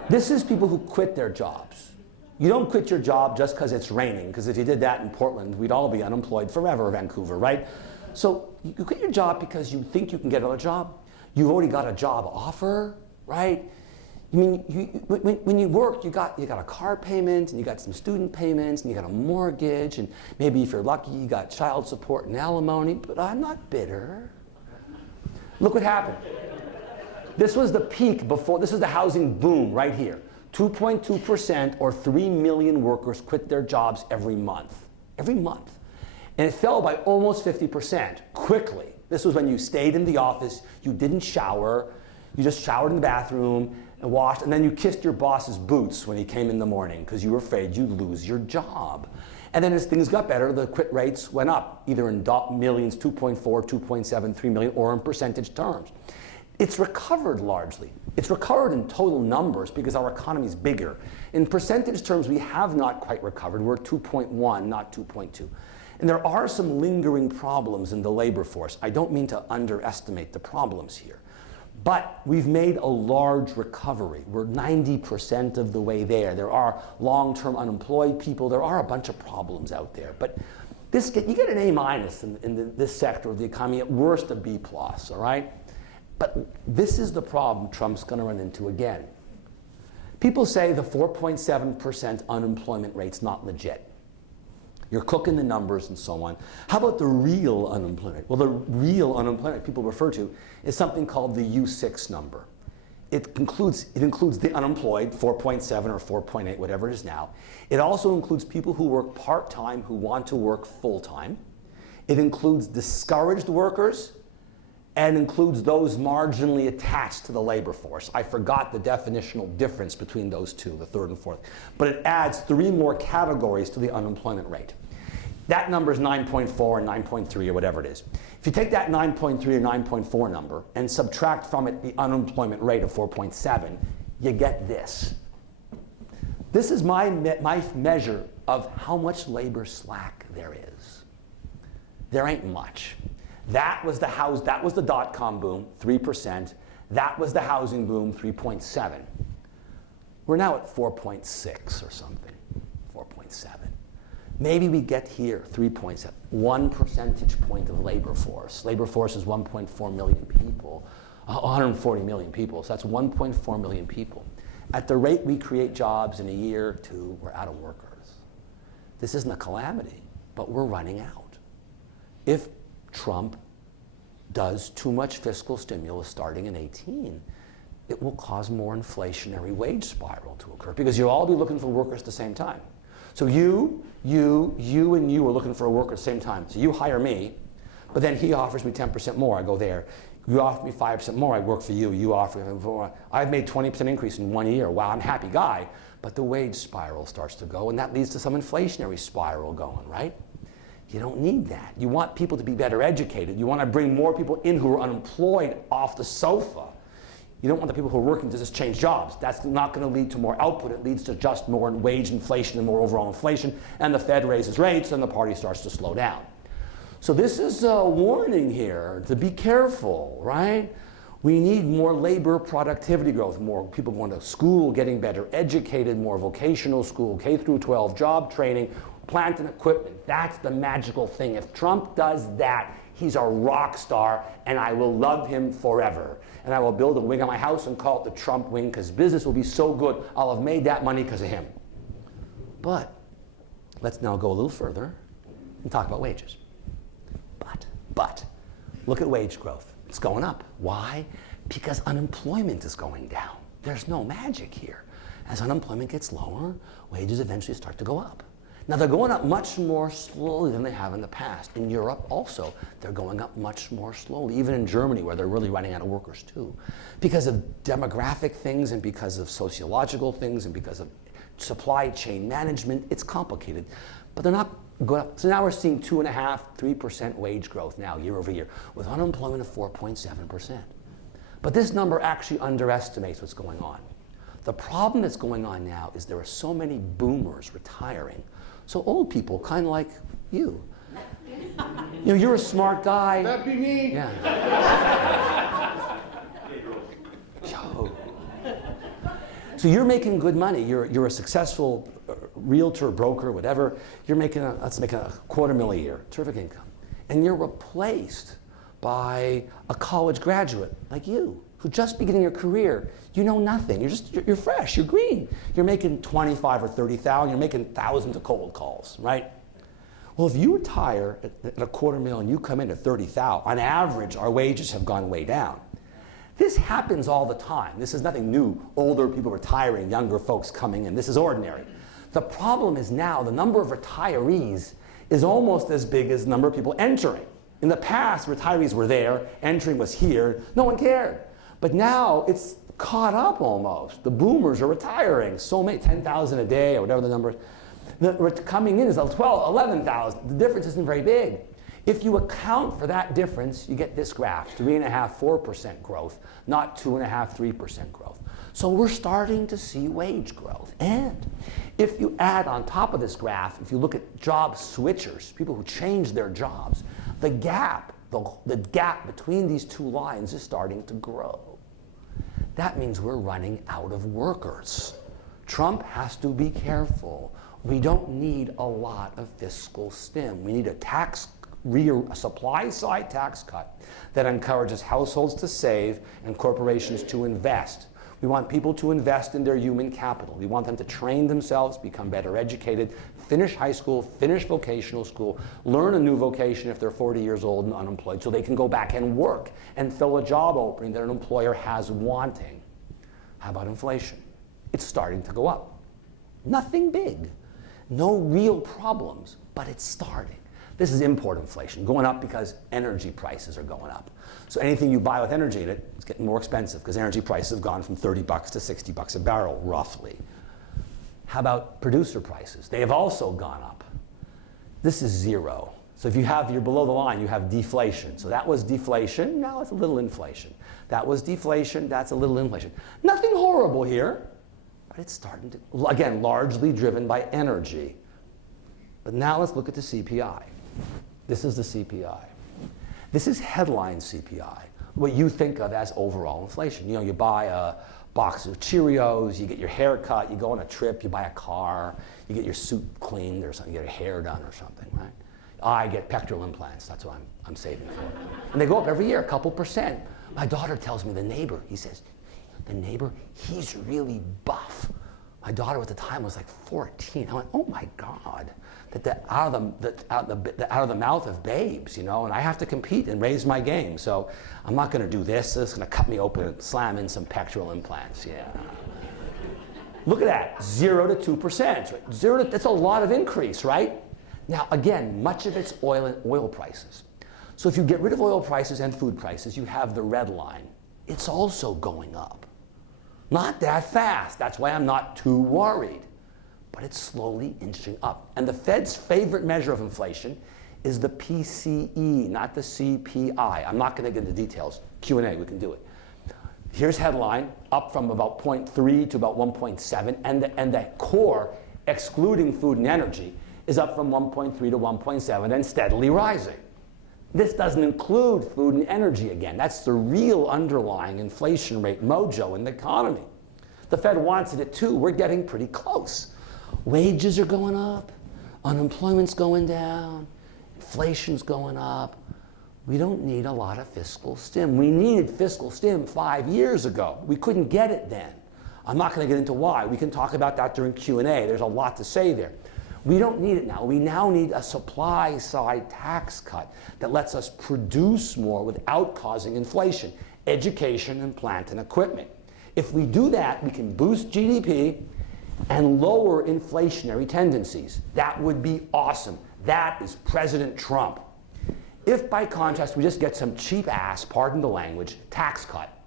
This is people who quit their jobs. You don't quit your job just because it's raining, because if you did that in Portland, we'd all be unemployed forever, Vancouver, right? So you quit your job because you think you can get another job. You've already got a job offer, right? I mean, when you work, you got a car payment, and you got some student payments, and you got a mortgage, and maybe if you're lucky, you got child support and alimony, but I'm not bitter. Look what happened. This was the peak before, this is the housing boom right here. 2.2% or 3 million workers quit their jobs every month. Every month. And it fell by almost 50% quickly. This was when you stayed in the office, you didn't shower, you just showered in the bathroom and washed, and then you kissed your boss's boots when he came in the morning because you were afraid you'd lose your job. And then as things got better, the quit rates went up, either in millions, 2.4, 2.7, 3 million, or in percentage terms. It's recovered largely. It's recovered in total numbers because our economy is bigger. In percentage terms, we have not quite recovered. We're 2.1, not 2.2. And there are some lingering problems in the labor force. I don't mean to underestimate the problems here. But we've made a large recovery. We're 90% of the way there. There are long-term unemployed people. There are a bunch of problems out there. But you get an A- in this sector of the economy, at worst a B+, all right? But this is the problem Trump's going to run into again. People say the 4.7% unemployment rate's not legit. You're cooking the numbers and so on. How about the real unemployment? Well, the real unemployment people refer to is something called the U6 number. It includes the unemployed, 4.7 or 4.8, whatever it is now. It also includes people who work part-time who want to work full-time. It includes discouraged workers and includes those marginally attached to the labor force. I forgot the definitional difference between those two, the third and fourth. But it adds 3 more categories to the unemployment rate. That number is 9.4 or 9.3 or whatever it is. If you take that 9.3 or 9.4 number and subtract from it the unemployment rate of 4.7, you get this. This is my measure of how much labor slack there is. There ain't much. That was the dot-com boom, 3%. That was the housing boom, 3.7. We're now at 4.6 or something, 4.7. Maybe we get here, 3.7, 1 percentage point of labor force. Labor force is 1.4 million people, 140 million people, so that's 1.4 million people. At the rate we create jobs in a year or two, we're out of workers. This isn't a calamity, but we're running out. If Trump does too much fiscal stimulus starting in 18, it will cause more inflationary wage spiral to occur because you'll all be looking for workers at the same time. So you, and you are looking for a worker at the same time. So you hire me, but then he offers me 10% more, I go there. You offer me 5% more, I work for you. You offer me more. I've made 20% increase in 1 year. Wow, I'm a happy guy. But the wage spiral starts to go, and that leads to some inflationary spiral going, right? You don't need that. You want people to be better educated. You want to bring more people in who are unemployed off the sofa. You don't want the people who are working to just change jobs. That's not going to lead to more output. It leads to just more wage inflation and more overall inflation, and the Fed raises rates and the party starts to slow down. So this is a warning here to be careful, right? We need more labor productivity growth, more people going to school, getting better educated, more vocational school, K through 12, job training, plant and equipment. That's the magical thing. If Trump does that, he's a rock star, and I will love him forever. And I will build a wing on my house and call it the Trump wing, because business will be so good, I'll have made that money because of him. But let's now go a little further and talk about wages. But look at wage growth. It's going up. Why? Because unemployment is going down. There's no magic here. As unemployment gets lower, wages eventually start to go up. Now, they're going up much more slowly than they have in the past. In Europe also, they're going up much more slowly, even in Germany, where they're really running out of workers too. Because of demographic things and because of sociological things and because of supply chain management, it's complicated. But they're not going up. So now we're seeing 2.5%, 3% wage growth now, year over year, with unemployment of 4.7%. But this number actually underestimates what's going on. The problem that's going on now is there are so many boomers retiring. So old people, kind of like you. You know, you're a smart guy. That'd be me. Yeah. Yo. So you're making good money. You're a successful realtor, broker, whatever. You're making let's make a $250,000 a year, terrific income. And you're replaced by a college graduate like you, who's just beginning your career. You know nothing. You're fresh. You're green. You're making 25 or 30,000. You're making thousands of cold calls, right? Well, if you retire at $250,000 and you come in at 30,000, on average, our wages have gone way down. This happens all the time. This is nothing new. Older people retiring, younger folks coming in. This is ordinary. The problem is now the number of retirees is almost as big as the number of people entering. In the past, retirees were there, entering was here, no one cared. But now it's caught up almost. The boomers are retiring, so many, 10,000 a day or whatever the number is. Coming in is 12, 11,000. The difference isn't very big. If you account for that difference, you get this graph, 3.5%, 4% growth, not 2.5%, 3% growth. So we're starting to see wage growth. And if you add on top of this graph, if you look at job switchers, people who change their jobs, the gap between these two lines is starting to grow. That means we're running out of workers. Trump has to be careful. We don't need a lot of fiscal stim. We need a supply-side tax cut that encourages households to save and corporations to invest. We want people to invest in their human capital. We want them to train themselves, become better educated, finish high school, finish vocational school, learn a new vocation if they're 40 years old and unemployed, so they can go back and work and fill a job opening that an employer has wanting. How about inflation? It's starting to go up. Nothing big. No real problems, but it's starting. This is import inflation, going up because energy prices are going up. So anything you buy with energy in it is getting more expensive because energy prices have gone from $30 to $60 a barrel, roughly. How about producer prices? They have also gone up. This is zero. So if you're below the line, you have deflation. So that was deflation, now it's a little inflation. That was deflation, that's a little inflation. Nothing horrible here, but it's starting to, again, largely driven by energy. But now let's look at the CPI. This is the CPI. This is headline CPI, what you think of as overall inflation. You know, you buy a box of Cheerios, you get your hair cut, you go on a trip, you buy a car, you get your suit cleaned or something, you get your hair done or something, right? I get pectoral implants, that's what I'm saving for. And they go up every year, a couple percent. My daughter tells me the neighbor, he's really buff. My daughter at the time was like 14. I went, oh my God, out of the mouth of babes, you know, and I have to compete and raise my game. So I'm not going to do this. It's going to cut me open and slam in some pectoral implants. Yeah. Look at that, 0 to 2%. Right? That's a lot of increase, right? Now, again, much of it's oil prices. So if you get rid of oil prices and food prices, you have the red line. It's also going up. Not that fast. That's why I'm not too worried. But it's slowly inching up. And the Fed's favorite measure of inflation is the PCE, not the CPI. I'm not going to get into details. Q&A, we can do it. Here's headline, up from about 0.3 to about 1.7, and the core, excluding food and energy, is up from 1.3 to 1.7 and steadily rising. This doesn't include food and energy again. That's the real underlying inflation rate mojo in the economy. The Fed wants it at 2. We're getting pretty close. Wages are going up, unemployment's going down, inflation's going up. We don't need a lot of fiscal stim. We needed fiscal stim 5 years ago. We couldn't get it then. I'm not going to get into why. We can talk about that during Q&A. There's a lot to say there. We don't need it now. We now need a supply-side tax cut that lets us produce more without causing inflation, education and plant and equipment. If we do that, we can boost GDP and lower inflationary tendencies. That would be awesome. That is President Trump. If, by contrast, we just get some cheap ass, pardon the language, tax cut,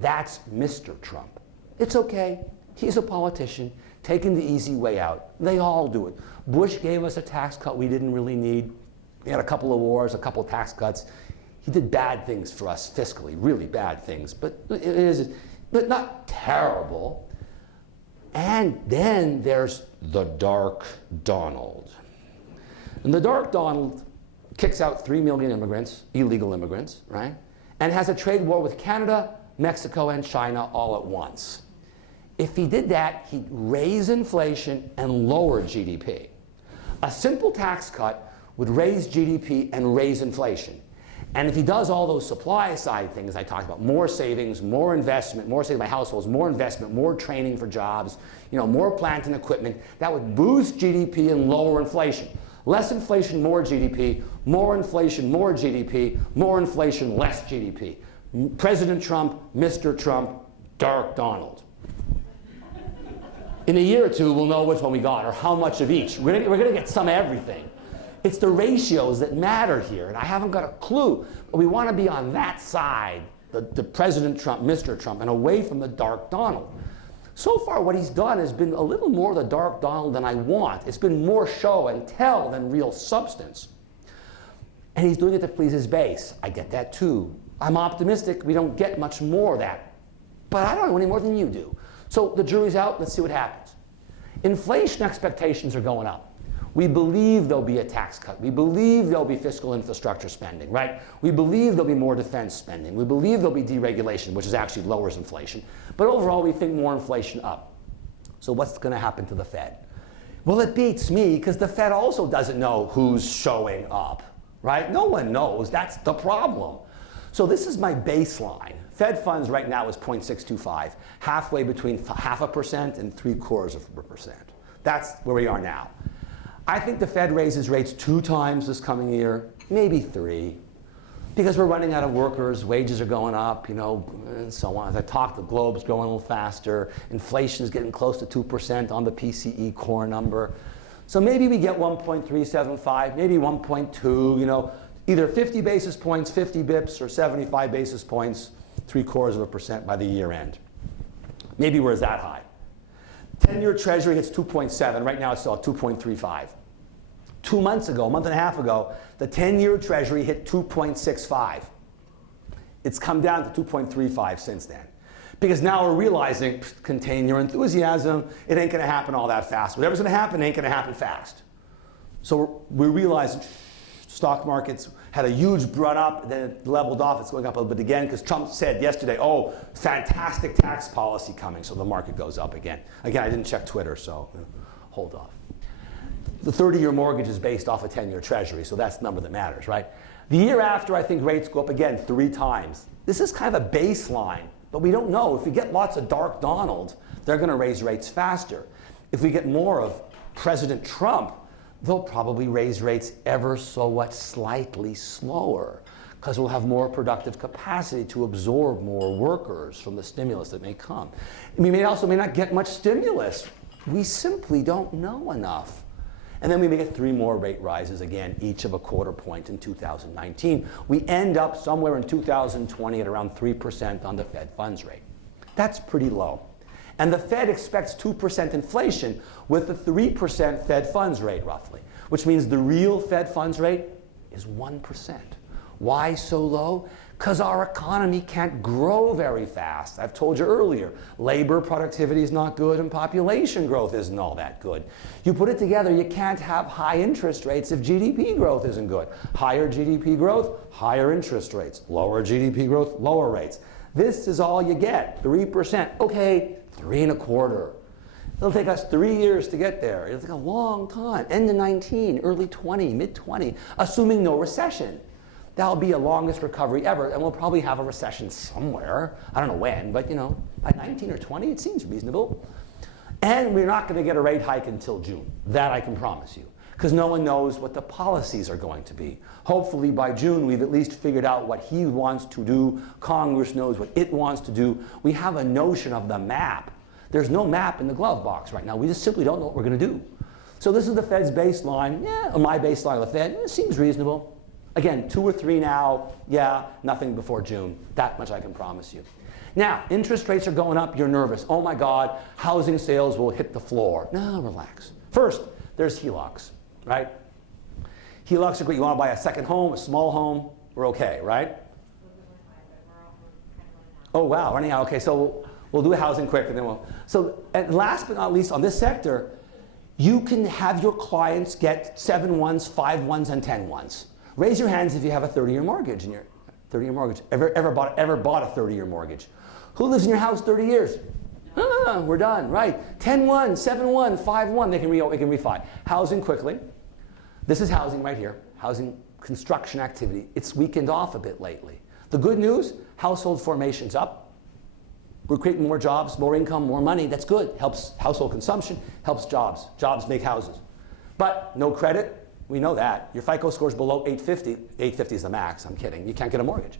that's Mr. Trump. It's okay. He's a politician taking the easy way out. They all do it. Bush gave us a tax cut we didn't really need. We had a couple of wars, a couple of tax cuts. He did bad things for us fiscally, really bad things, but not terrible. And then there's the Dark Donald. And the Dark Donald kicks out 3 million immigrants, illegal immigrants, right? And has a trade war with Canada, Mexico, and China all at once. If he did that, he'd raise inflation and lower GDP. A simple tax cut would raise GDP and raise inflation. And if he does all those supply side things I talked about, more savings, more investment, more savings by households, more investment, more training for jobs, more plant and equipment, that would boost GDP and lower inflation. Less inflation, more GDP, more inflation, more GDP, more inflation, less GDP. President Trump, Mr. Trump, Dark Donald. In a year or two, we'll know which one we got or how much of each. We're gonna get some of everything. It's the ratios that matter here, and I haven't got a clue. But we want to be on that side, the President Trump, Mr. Trump, and away from the Dark Donald. So far, what he's done has been a little more the Dark Donald than I want. It's been more show and tell than real substance. And he's doing it to please his base. I get that too. I'm optimistic we don't get much more of that. But I don't know any more than you do. So the jury's out, let's see what happens. Inflation expectations are going up. We believe there'll be a tax cut. We believe there'll be fiscal infrastructure spending, right? We believe there'll be more defense spending. We believe there'll be deregulation, which is actually lowers inflation. But overall, we think more inflation up. So what's going to happen to the Fed? Well, it beats me because the Fed also doesn't know who's showing up, right? No one knows. That's the problem. So this is my baseline. Fed funds right now is 0.625, halfway between 0.5% and 0.75%. That's where we are now. I think the Fed raises rates 2 times this coming year, maybe 3, because we're running out of workers, wages are going up, you know, and so on. As I talked, the globe's growing a little faster, inflation is getting close to 2% on the PCE core number. So maybe we get 1.375, maybe 1.2, you know, either 50 basis points, 50 bips, or 75 basis points, 0.75% by the year end. Maybe we're that high. 10-year Treasury hits 2.7. Right now it's still at 2.35. 2 months ago, a month and a half ago, the 10-year Treasury hit 2.65. It's come down to 2.35 since then. Because now we're realizing, contain your enthusiasm, it ain't gonna happen all that fast. Whatever's gonna happen ain't gonna happen fast. So we realize stock markets had a huge run up, then it leveled off. It's going up a little bit again because Trump said yesterday, oh, fantastic tax policy coming, so the market goes up again. Again, I didn't check Twitter, so hold off. The 30-year mortgage is based off a 10-year Treasury, so that's the number that matters, right? The year after, I think rates go up again 3 times. This is kind of a baseline, but we don't know. If we get lots of Dark Donald, they're going to raise rates faster. If we get more of President Trump, they'll probably raise rates ever so what slightly slower because we'll have more productive capacity to absorb more workers from the stimulus that may come. We may not get much stimulus. We simply don't know enough. And then we may get 3 more rate rises again, each of a 1/4 point in 2019. We end up somewhere in 2020 at around 3% on the Fed funds rate. That's pretty low. And the Fed expects 2% inflation with the 3% Fed funds rate, roughly, which means the real Fed funds rate is 1%. Why so low? Because our economy can't grow very fast. I've told you earlier, labor productivity is not good and population growth isn't all that good. You put it together, you can't have high interest rates if GDP growth isn't good. Higher GDP growth, higher interest rates. Lower GDP growth, lower rates. This is all you get, 3%. Okay, 3.25. It'll take us 3 years to get there. It'll take a long time. End of 19, early 20, mid 20, assuming no recession. That'll be the longest recovery ever, and we'll probably have a recession somewhere. I don't know when, but you know, by 19 or 20, it seems reasonable. And we're not going to get a rate hike until June. That I can promise you, because no one knows what the policies are going to be. Hopefully by June, we've at least figured out what he wants to do. Congress knows what it wants to do. We have a notion of the map. There's no map in the glove box right now. We just simply don't know what we're going to do. So this is the Fed's baseline. Yeah, my baseline of the Fed. It seems reasonable. Again, 2 or 3 now. Yeah, nothing before June. That much I can promise you. Now, interest rates are going up. You're nervous. Oh my God, housing sales will hit the floor. No, relax. First, there's HELOCs, right? HELOCs are great. You want to buy a second home, a small home, we're okay, right? Oh wow, running out. Okay, so we'll do housing quick and then we'll. So and last but not least on this sector, you can have your clients get 7 1s, 5 1s, and 10 1s. Raise your hands if you have a 30-year mortgage in your 30-year mortgage. Ever bought a 30-year mortgage? Who lives in your house 30 years? No, we're done, right? 10 1, 7 1, 5 1, they can refi. Housing quickly. This is housing right here. Housing construction activity. It's weakened off a bit lately. The good news, household formation's up. We're creating more jobs, more income, more money. That's good. Helps household consumption, helps jobs. Jobs make houses. But no credit. We know that. Your FICO score's below 850. 850 is the max. I'm kidding. You can't get a mortgage.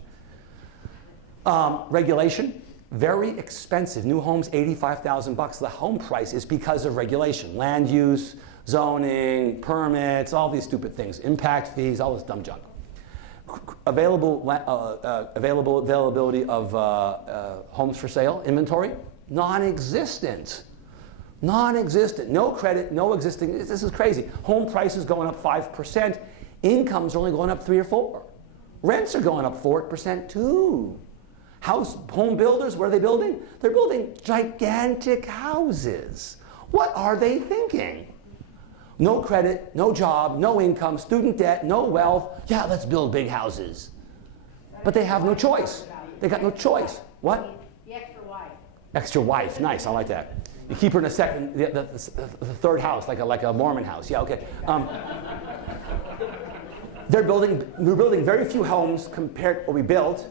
Regulation, very expensive. New homes, $85,000. The home price is because of regulation. Land use, zoning, permits, all these stupid things. Impact fees, all this dumb junk. Availability of homes for sale, inventory, non-existent. Non-existent. No credit, no existing. This is crazy. Home prices going up 5%. Incomes are only going up 3 or 4. Rents are going up 4% too. Home builders, what are they building? They're building gigantic houses. What are they thinking? No credit, no job, no income, student debt, no wealth. Yeah, let's build big houses. But they have no choice. They got no choice. What? The extra wife. Extra wife, nice, I like that. You keep her in a second, the third house, like a Mormon house. Yeah, okay. We're building very few homes compared to what we built,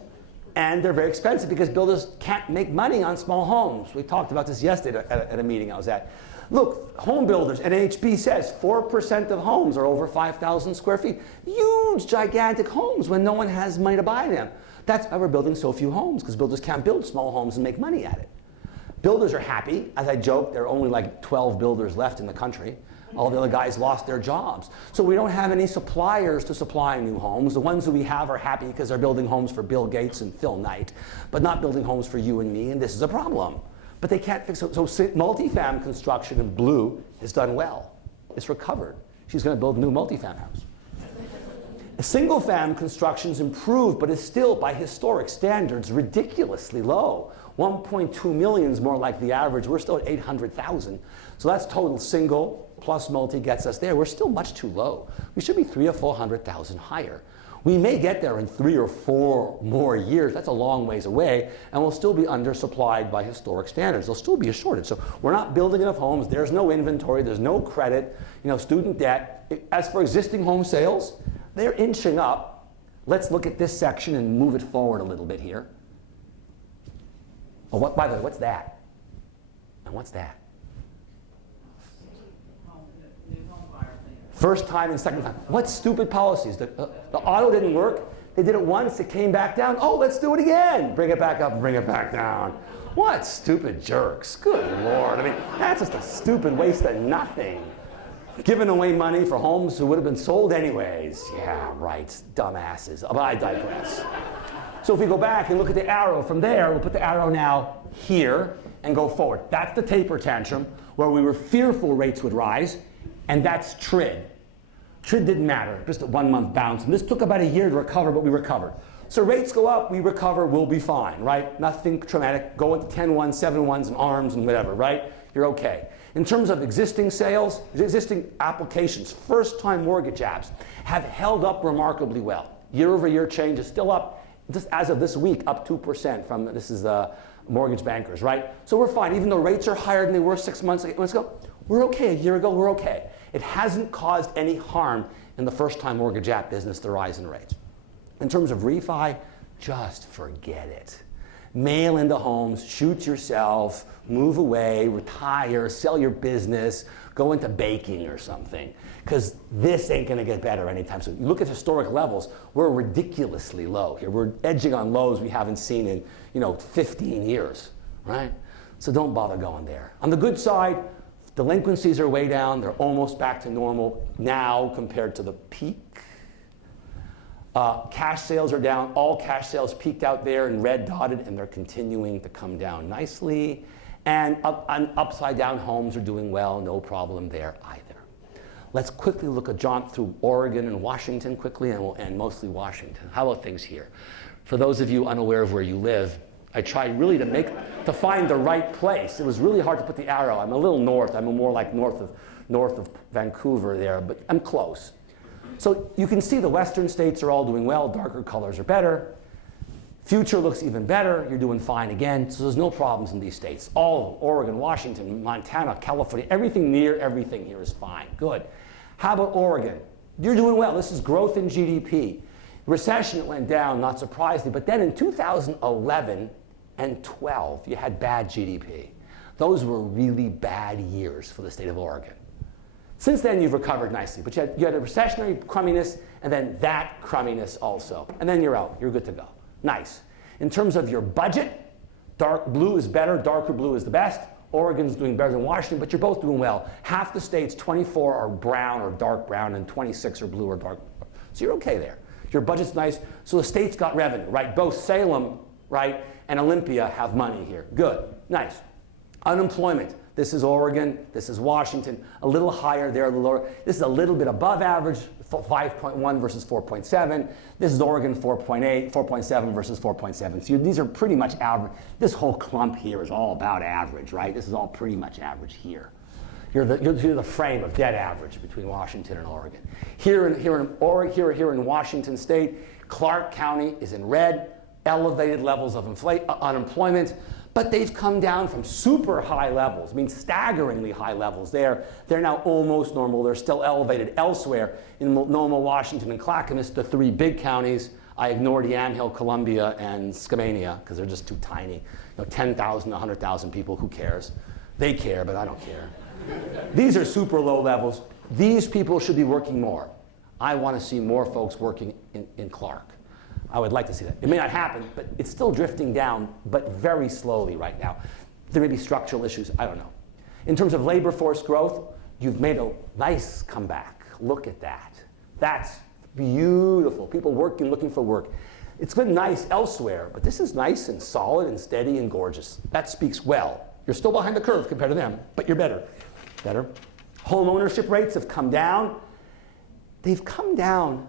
and they're very expensive because builders can't make money on small homes. We talked about this yesterday at a meeting I was at. Look, home builders, NHB says 4% of homes are over 5,000 square feet. Huge, gigantic homes when no one has money to buy them. That's why we're building so few homes, because builders can't build small homes and make money at it. Builders are happy. As I joke, there are only like 12 builders left in the country. All the other guys lost their jobs. So we don't have any suppliers to supply new homes. The ones that we have are happy because they're building homes for Bill Gates and Phil Knight, but not building homes for you and me, and this is a problem. But they can't fix it. So multifam construction in blue has done well. It's recovered. She's going to build a new multifam house. Single fam construction's improved, but is still, by historic standards, ridiculously low. 1.2 million is more like the average. We're still at 800,000. So that's total single plus multi gets us there. We're still much too low. We should be 300,000 or 400,000 higher. We may get there in 3 or 4 more years. That's a long ways away, and we'll still be undersupplied by historic standards. There'll still be a shortage. So we're not building enough homes. There's no inventory. There's no credit. Student debt. As for existing home sales, they're inching up. Let's look at this section and move it forward a little bit here. Oh, by the way, what's that? And what's that? First time and second time. What stupid policies? The auto didn't work. They did it once. It came back down. Oh, let's do it again. Bring it back up, bring it back down. What stupid jerks. Good Lord. I mean, that's just a stupid waste of nothing. Giving away money for homes that would have been sold anyways. Yeah, right. Dumbasses. But I digress. So if we go back and look at the arrow from there, we'll put the arrow now here and go forward. That's the taper tantrum where we were fearful rates would rise, and that's TRID. TRID didn't matter, just a 1 month bounce. And this took about a year to recover, but we recovered. So rates go up, we recover, we'll be fine, right? Nothing traumatic. Go into 10-1, 7-1s and arms and whatever, right? You're okay. In terms of existing sales, existing applications, first-time mortgage apps have held up remarkably well. Year-over-year change is still up. Just as of this week, up 2% from, this is the mortgage bankers, right? So we're fine, even though rates are higher than they were 6 months ago. We're okay, a year ago, we're okay. It hasn't caused any harm in the first-time mortgage app business, the rise in rates. In terms of refi, just forget it. Mail into homes, shoot yourself, move away, retire, sell your business, go into baking or something, because this ain't going to get better anytime soon. You look at historic levels, we're ridiculously low here. We're edging on lows we haven't seen in 15 years, right? So don't bother going there. On the good side, delinquencies are way down. They're almost back to normal now compared to the peak. Cash sales are down. All cash sales peaked out there in red dotted, and they're continuing to come down nicely. And upside down homes are doing well, no problem there either. Let's quickly look at jaunt through Oregon and Washington quickly, and we'll end mostly Washington. How about things here? For those of you unaware of where you live, I tried really to find the right place. It was really hard to put the arrow. I'm a little north. I'm more like north of Vancouver there, but I'm close. So you can see the western states are all doing well. Darker colors are better. Future looks even better. You're doing fine again. So there's no problems in these states. All of them, Oregon, Washington, Montana, California, everything near everything here is fine. Good. How about Oregon? You're doing well. This is growth in GDP. Recession, it went down, not surprisingly. But then in 2011 and 12, you had bad GDP. Those were really bad years for the state of Oregon. Since then, you've recovered nicely. But you had a recessionary crumminess, and then that crumminess also. And then you're out. You're good to go. Nice. In terms of your budget, dark blue is better, darker blue is the best. Oregon's doing better than Washington, but you're both doing well. Half the states, 24 are brown or dark brown, and 26 are blue or dark. So you're okay there. Your budget's nice, so the state's got revenue, right? Both Salem, right, and Olympia have money here. Good, nice. Unemployment. This is Oregon, this is Washington, a little higher there, a little lower. This is a little bit above average, 5.1 versus 4.7. This is Oregon, 4.8, 4.7 versus 4.7. So these are pretty much average. This whole clump here is all about average, right? This is all pretty much average here. You're the frame of dead average between Washington and Oregon. Here in Washington State, Clark County is in red, elevated levels of unemployment. But they've come down from super high levels, I mean staggeringly high levels there. They're now almost normal. They're still elevated elsewhere. In Multnomah, Washington, and Clackamas, the three big counties, I ignored Yamhill, Columbia, and Skamania because they're just too tiny. 10,000, 100,000 people, who cares? They care, but I don't care. These are super low levels. These people should be working more. I want to see more folks working in Clark. I would like to see that. It may not happen, but it's still drifting down, but very slowly right now. There may be structural issues, I don't know. In terms of labor force growth, you've made a nice comeback. Look at that. That's beautiful. People working, looking for work. It's been nice elsewhere, but this is nice and solid and steady and gorgeous. That speaks well. You're still behind the curve compared to them, but you're better. Better. Home ownership rates have come down. They've come down.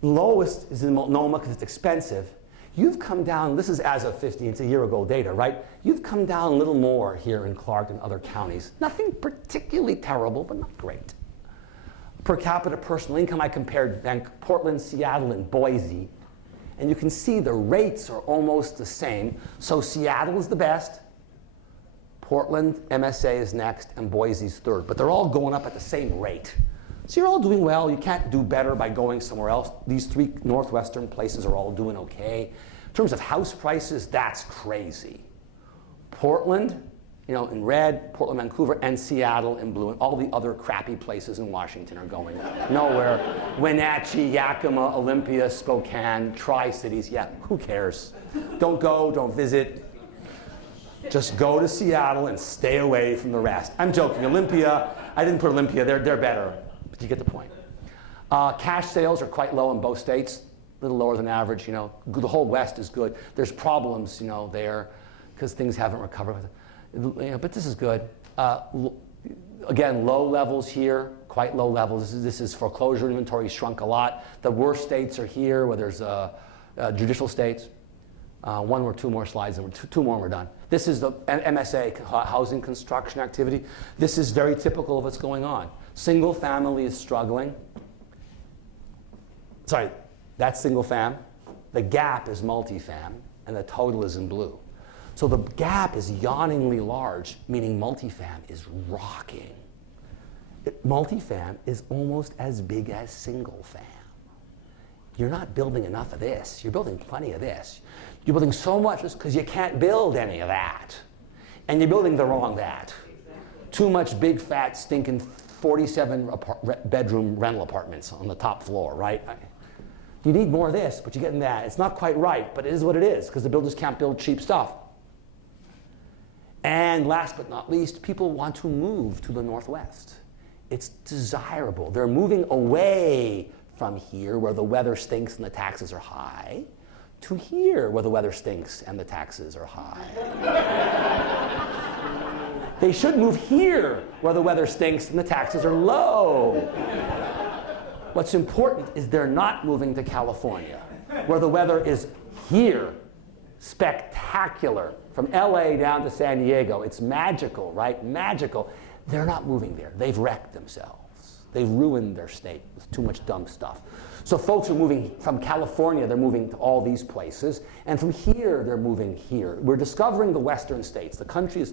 Lowest is in Multnomah because it's expensive. You've come down, this is as of 15, it's a year ago data, right? You've come down a little more here in Clark and other counties. Nothing particularly terrible, but not great. Per capita personal income, I compared Portland, Seattle, and Boise. And you can see the rates are almost the same. So Seattle is the best. Portland, MSA is next, and Boise's third. But they're all going up at the same rate. So you're all doing well. You can't do better by going somewhere else. These three northwestern places are all doing okay. In terms of house prices, that's crazy. Portland, in red, Portland, Vancouver, and Seattle in blue, and all the other crappy places in Washington are going nowhere. Wenatchee, Yakima, Olympia, Spokane, Tri-Cities, yeah, who cares? Don't go, don't visit. Just go to Seattle and stay away from the rest. I'm joking. Olympia, I didn't put Olympia, they're better. You get the point. Cash sales are quite low in both states, a little lower than average. The whole West is good. There's problems, there, because things haven't recovered. But this is good. Again, low levels here, quite low levels. This is foreclosure inventory shrunk a lot. The worst states are here, where there's judicial states. One or two more slides, and two more and we're done. This is the MSA, housing construction activity. This is very typical of what's going on. Single family is struggling. Sorry, that's single fam. The gap is multifam, and the total is in blue. So the gap is yawningly large, meaning multifam is rocking. Multifam is almost as big as single fam. You're not building enough of this. You're building plenty of this. You're building so much just because you can't build any of that. And you're building the wrong that. Exactly. Too much big, fat, stinking 47 bedroom rental apartments on the top floor, right? You need more of this, but you're getting that. It's not quite right, but it is what it is, because the builders can't build cheap stuff. And last but not least, people want to move to the Northwest. It's desirable. They're moving away from here, where the weather stinks and the taxes are high, to here, where the weather stinks and the taxes are high. They should move here, where the weather stinks and the taxes are low. What's important is they're not moving to California, where the weather is here, spectacular. From LA down to San Diego, it's magical, right? Magical. They're not moving there. They've wrecked themselves. They've ruined their state with too much dumb stuff. So folks are moving from California, they're moving to all these places. And from here, they're moving here. We're discovering the western states. The country is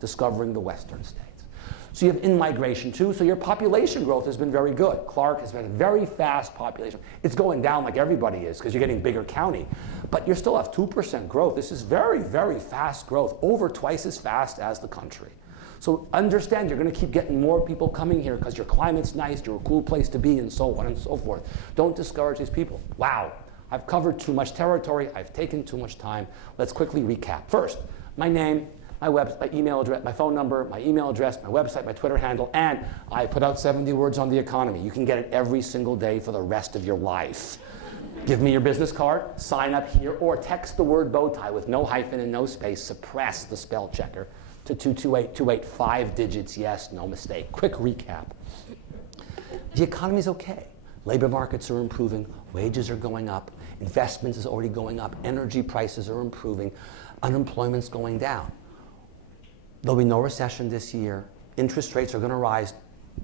discovering the western states. So you have in-migration too. So your population growth has been very good. Clark has been a very fast population. It's going down like everybody is because you're getting bigger county. But you still have 2% growth. This is very, very fast growth, over twice as fast as the country. So understand you're going to keep getting more people coming here because your climate's nice, you're a cool place to be, and so on and so forth. Don't discourage these people. Wow, I've covered too much territory. I've taken too much time. Let's quickly recap. First, my name, my email address, my phone number, my email address, my website, my Twitter handle, and I put out 70 words on the economy. You can get it every single day for the rest of your life. Give me your business card, sign up here, or text the word bow tie with no hyphen and no space, suppress the spell checker to 22828, 5 digits, yes, no mistake. Quick recap. The economy's okay. Labor markets are improving, wages are going up, investments is already going up, energy prices are improving, unemployment's going down. There'll be no recession this year. Interest rates are going to rise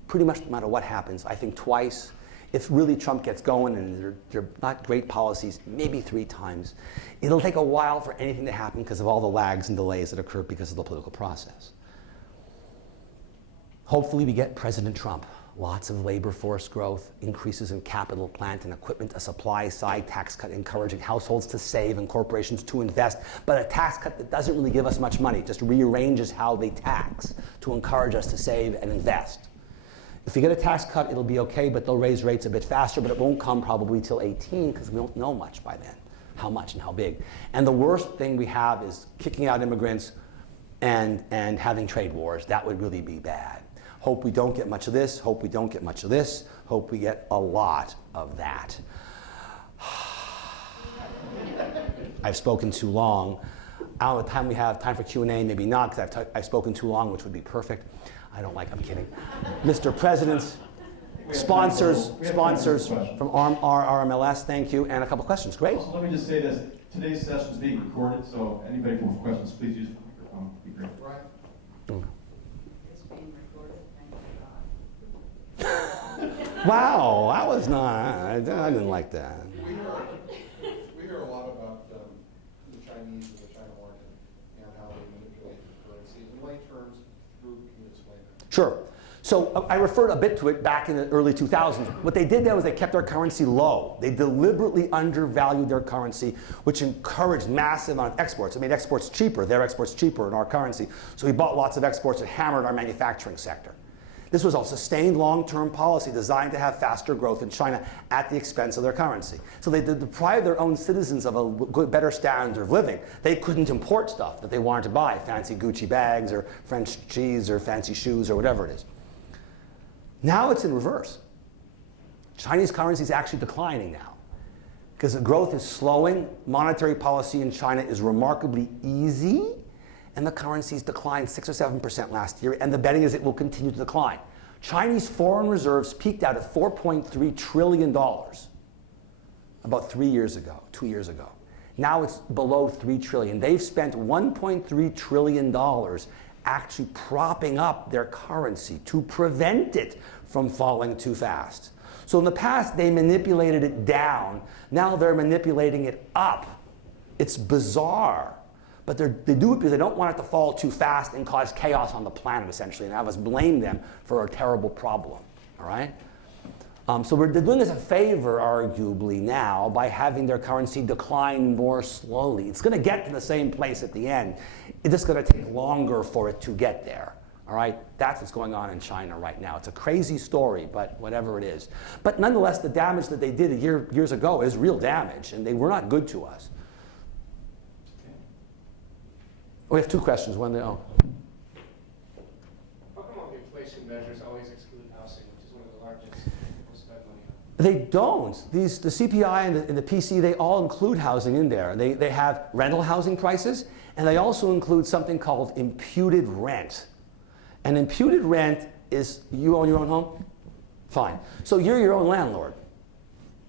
pretty much no matter what happens. I think twice. If really Trump gets going and they're not great policies, maybe 3 times. It'll take a while for anything to happen because of all the lags and delays that occur because of the political process. Hopefully we get President Trump. Lots of labor force growth, increases in capital, plant, and equipment, a supply side tax cut encouraging households to save and corporations to invest, but a tax cut that doesn't really give us much money, just rearranges how they tax to encourage us to save and invest. If we get a tax cut, it'll be okay, but they'll raise rates a bit faster, but it won't come probably till 18 because we don't know much by then, how much and how big. And the worst thing we have is kicking out immigrants and having trade wars. That would really be bad. Hope we don't get much of this, hope we don't get much of this, hope we get a lot of that. I've spoken too long. I don't know the time we have, time for Q&A, maybe not, because I've spoken too long, which would be perfect. I don't like, I'm kidding. Mr. President, sponsors from RMLS, thank you, and a couple questions, great. Also, let me just say this, today's session is being recorded, so anybody with questions, please use the microphone, it'd be great. Right. It's being recorded, thank God. Wow, that was not, I didn't like that. We hear a lot about the Chinese and the China market and how they manipulate the currency. In lay terms, Drew, can you explain that? Sure. So I referred a bit to it back in the early 2000s. What they did there was they kept their currency low. They deliberately undervalued their currency, which encouraged massive amount of exports. It made exports cheaper, their exports cheaper in our currency. So we bought lots of exports and hammered our manufacturing sector. This was a sustained long-term policy designed to have faster growth in China at the expense of their currency. So they deprived their own citizens of a better standard of living. They couldn't import stuff that they wanted to buy, fancy Gucci bags or French cheese or fancy shoes or whatever it is. Now it's in reverse. Chinese currency is actually declining now because the growth is slowing. Monetary policy in China is remarkably easy, and the currency's declined 6 or 7% last year, and the betting is it will continue to decline. Chinese foreign reserves peaked out at $4.3 trillion about 2 years ago. Now it's below $3 trillion. They've spent $1.3 trillion actually propping up their currency to prevent it from falling too fast. So in the past, they manipulated it down. Now they're manipulating it up. It's bizarre. But they do it because they don't want it to fall too fast and cause chaos on the planet, essentially, and have us blame them for a terrible problem, all right? So they're doing us a favor, arguably, now by having their currency decline more slowly. It's going to get to the same place at the end. It's just going to take longer for it to get there, all right? That's what's going on in China right now. It's a crazy story, but whatever it is. But nonetheless, the damage that they did years ago is real damage, and they were not good to us. We have 2 questions. One there. Oh. How come all the inflation measures always exclude housing, which is one of the largest people spend money on? They don't. The CPI and the PC, they all include housing in there. They have rental housing prices, and they also include something called imputed rent. And imputed rent is, you own your own home? Fine. So you're your own landlord,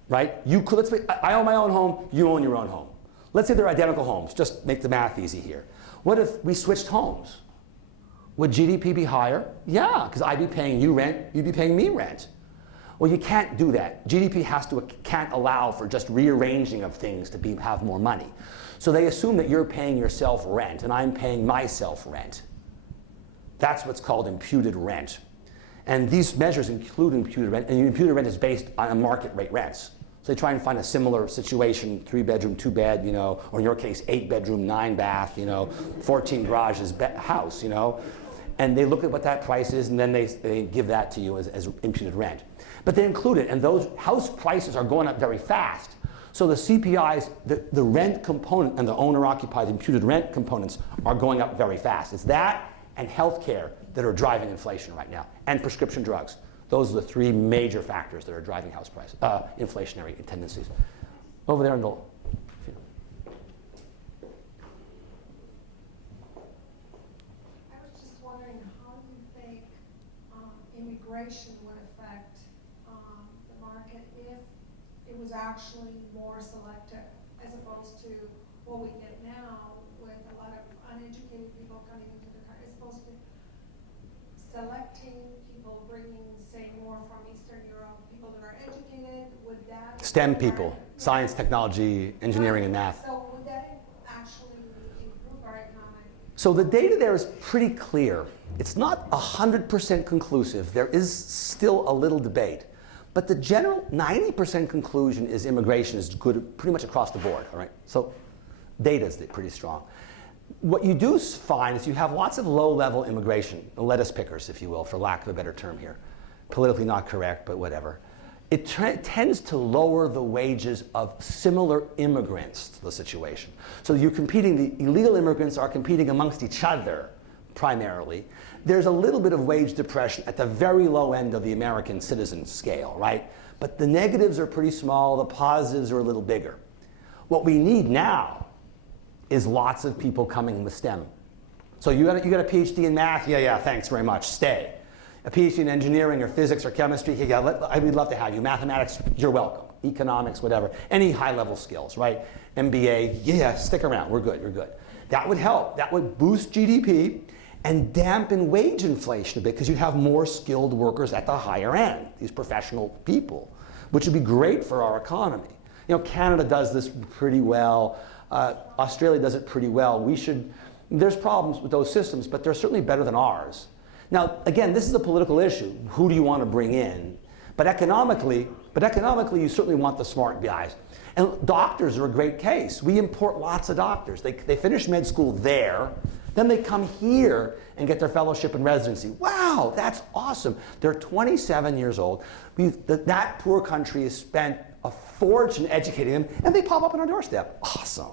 right? I own my own home, you own your own home. Let's say they're identical homes, just make the math easy here. What if we switched homes? Would GDP be higher? Yeah, because I'd be paying you rent, you'd be paying me rent. Well, you can't do that. GDP can't allow for just rearranging of things to have more money. So they assume that you're paying yourself rent and I'm paying myself rent. That's what's called imputed rent. And these measures include imputed rent, and imputed rent is based on market rate rents. So they try and find a similar situation, 3-bedroom, 2-bed, or in your case, 8-bedroom, 9-bath, 14 garages house, And they look at what that price is, and then they give that to you as imputed rent. But they include it, and those house prices are going up very fast. So the CPIs, the rent component and the owner-occupied imputed rent components are going up very fast. It's that and healthcare that are driving inflation right now, and prescription drugs. Those are the three major factors that are driving house price, inflationary tendencies. Over there in the, I was just wondering how you think immigration would affect the market if it was actually more selective, as opposed to what we get now with a lot of uneducated people coming into the country. It's supposed to be selecting people, bringing, say, more from Eastern Europe, people that are educated. Would that STEM people, science, technology, engineering, and math. So would that actually improve our economy? So the data there is pretty clear. It's not 100% conclusive. There is still a little debate. But the general 90% conclusion is immigration is good pretty much across the board, all right? So data is pretty strong. What you do find is you have lots of low-level immigration, lettuce pickers, if you will, for lack of a better term here. Politically not correct, but whatever. It tends to lower the wages of similar immigrants to the situation. So you're competing, the illegal immigrants are competing amongst each other, primarily. There's a little bit of wage depression at the very low end of the American citizen scale, right? But the negatives are pretty small, the positives are a little bigger. What we need now is lots of people coming with STEM. So you got a PhD in math? Yeah, thanks very much, stay. A PhD in engineering or physics or chemistry? Yeah, we'd love to have you. Mathematics, you're welcome. Economics, whatever. Any high-level skills, right? MBA, yeah, stick around, we're good, you're good. That would help. That would boost GDP and dampen wage inflation a bit because you have more skilled workers at the higher end, these professional people, which would be great for our economy. You know, Canada does this pretty well. Australia does it pretty well. There's problems with those systems, but they're certainly better than ours. Now, again, this is a political issue. Who do you want to bring in? But economically, you certainly want the smart guys. And doctors are a great case. We import lots of doctors. They finish med school there, then they come here and get their fellowship and residency. Wow, that's awesome. They're 27 years old. That poor country has spent a fortune educating them, and they pop up on our doorstep. Awesome.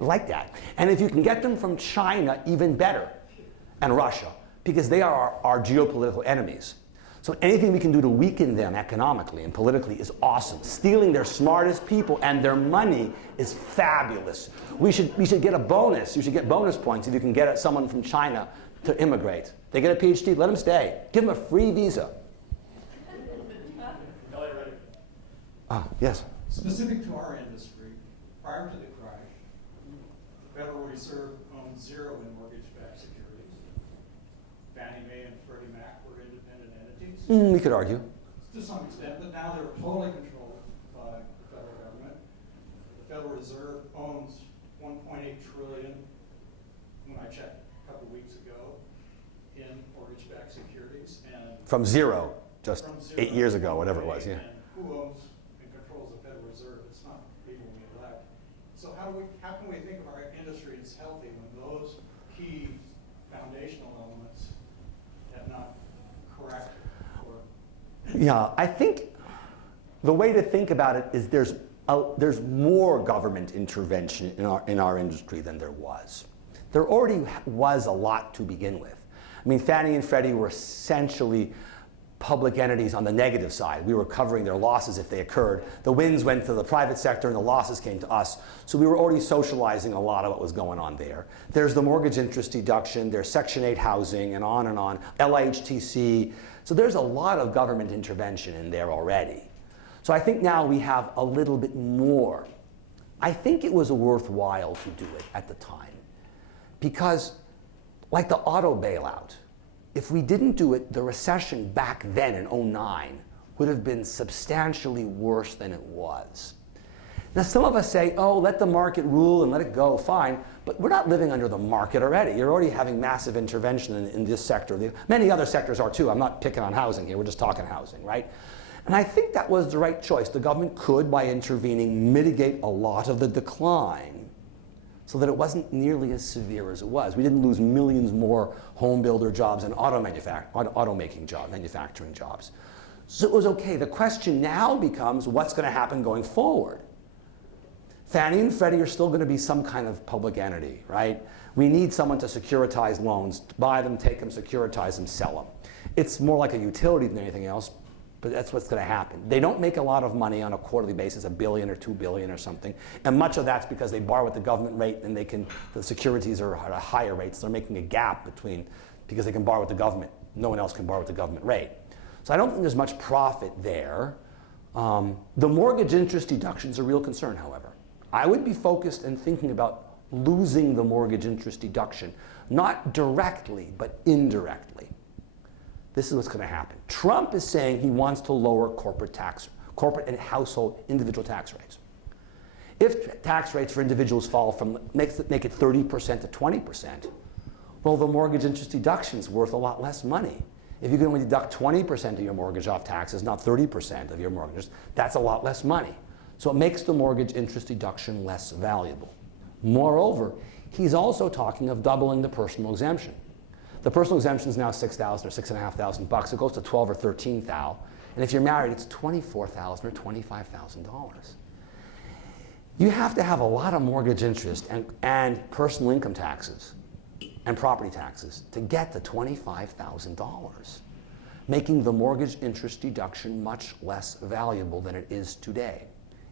Like that. And if you can get them from China, even better, and Russia, because they are our geopolitical enemies. So anything we can do to weaken them economically and politically is awesome. Stealing their smartest people and their money is fabulous. We should get a bonus. You should get bonus points if you can get someone from China to immigrate. They get a PhD, let them stay. Give them a free visa. Yes. Specific to our industry, prior to the crash, the Federal Reserve owned zero in mortgage-backed securities. Fannie Mae and Freddie Mac were independent entities. We could argue. To some extent, but now they're totally controlled by the federal government. The Federal Reserve owns $1.8 trillion, when I checked a couple weeks ago, in mortgage-backed securities. And From zero, just from zero 8 years ago, whatever it was, yeah. And who owns and controls the Federal Reserve? It's not people we elect. So how can we think of our industry as healthy when those key foundational elements have not corrected? Yeah, I think the way to think about it is there's more government intervention in our industry than there was. There already was a lot to begin with. I mean, Fannie and Freddie were essentially public entities on the negative side. We were covering their losses if they occurred. The wins went to the private sector and the losses came to us. So we were already socializing a lot of what was going on there. There's the mortgage interest deduction, there's Section 8 housing, and on, LIHTC. So there's a lot of government intervention in there already. So I think now we have a little bit more. I think it was worthwhile to do it at the time because, like the auto bailout, if we didn't do it, the recession back then in 2009 would have been substantially worse than it was. Now some of us say, oh, let the market rule and let it go, fine, but we're not living under the market already. You're already having massive intervention in this sector. Many other sectors are too. I'm not picking on housing here, we're just talking housing, right? And I think that was the right choice. The government could, by intervening, mitigate a lot of the decline so that it wasn't nearly as severe as it was. We didn't lose millions more home builder jobs and auto manufacturing jobs. So it was okay. The question now becomes what's going to happen going forward. Fannie and Freddie are still going to be some kind of public entity, right? We need someone to securitize loans, buy them, take them, securitize them, sell them. It's more like a utility than anything else, but that's what's going to happen. They don't make a lot of money on a quarterly basis, $1 billion or $2 billion or something, and much of that's because they borrow at the government rate and the securities are at a higher rate, so they're making a gap between, because they can borrow at the government, no one else can borrow at the government rate. So I don't think there's much profit there. The mortgage interest deduction is a real concern, however. I would be focused and thinking about losing the mortgage interest deduction, not directly, but indirectly. This is what's going to happen. Trump is saying he wants to lower corporate and household individual tax rates. If tax rates for individuals fall from, make it 30% to 20%, well, the mortgage interest deduction is worth a lot less money. If you can only deduct 20% of your mortgage off taxes, not 30% of your mortgages, that's a lot less money. So it makes the mortgage interest deduction less valuable. Moreover, he's also talking of doubling the personal exemption. The personal exemption is now $6,000 or $6,500. It goes to $12,000 or $13,000. And if you're married, it's $24,000 or $25,000. You have to have a lot of mortgage interest and personal income taxes and property taxes to get to $25,000, making the mortgage interest deduction much less valuable than it is today.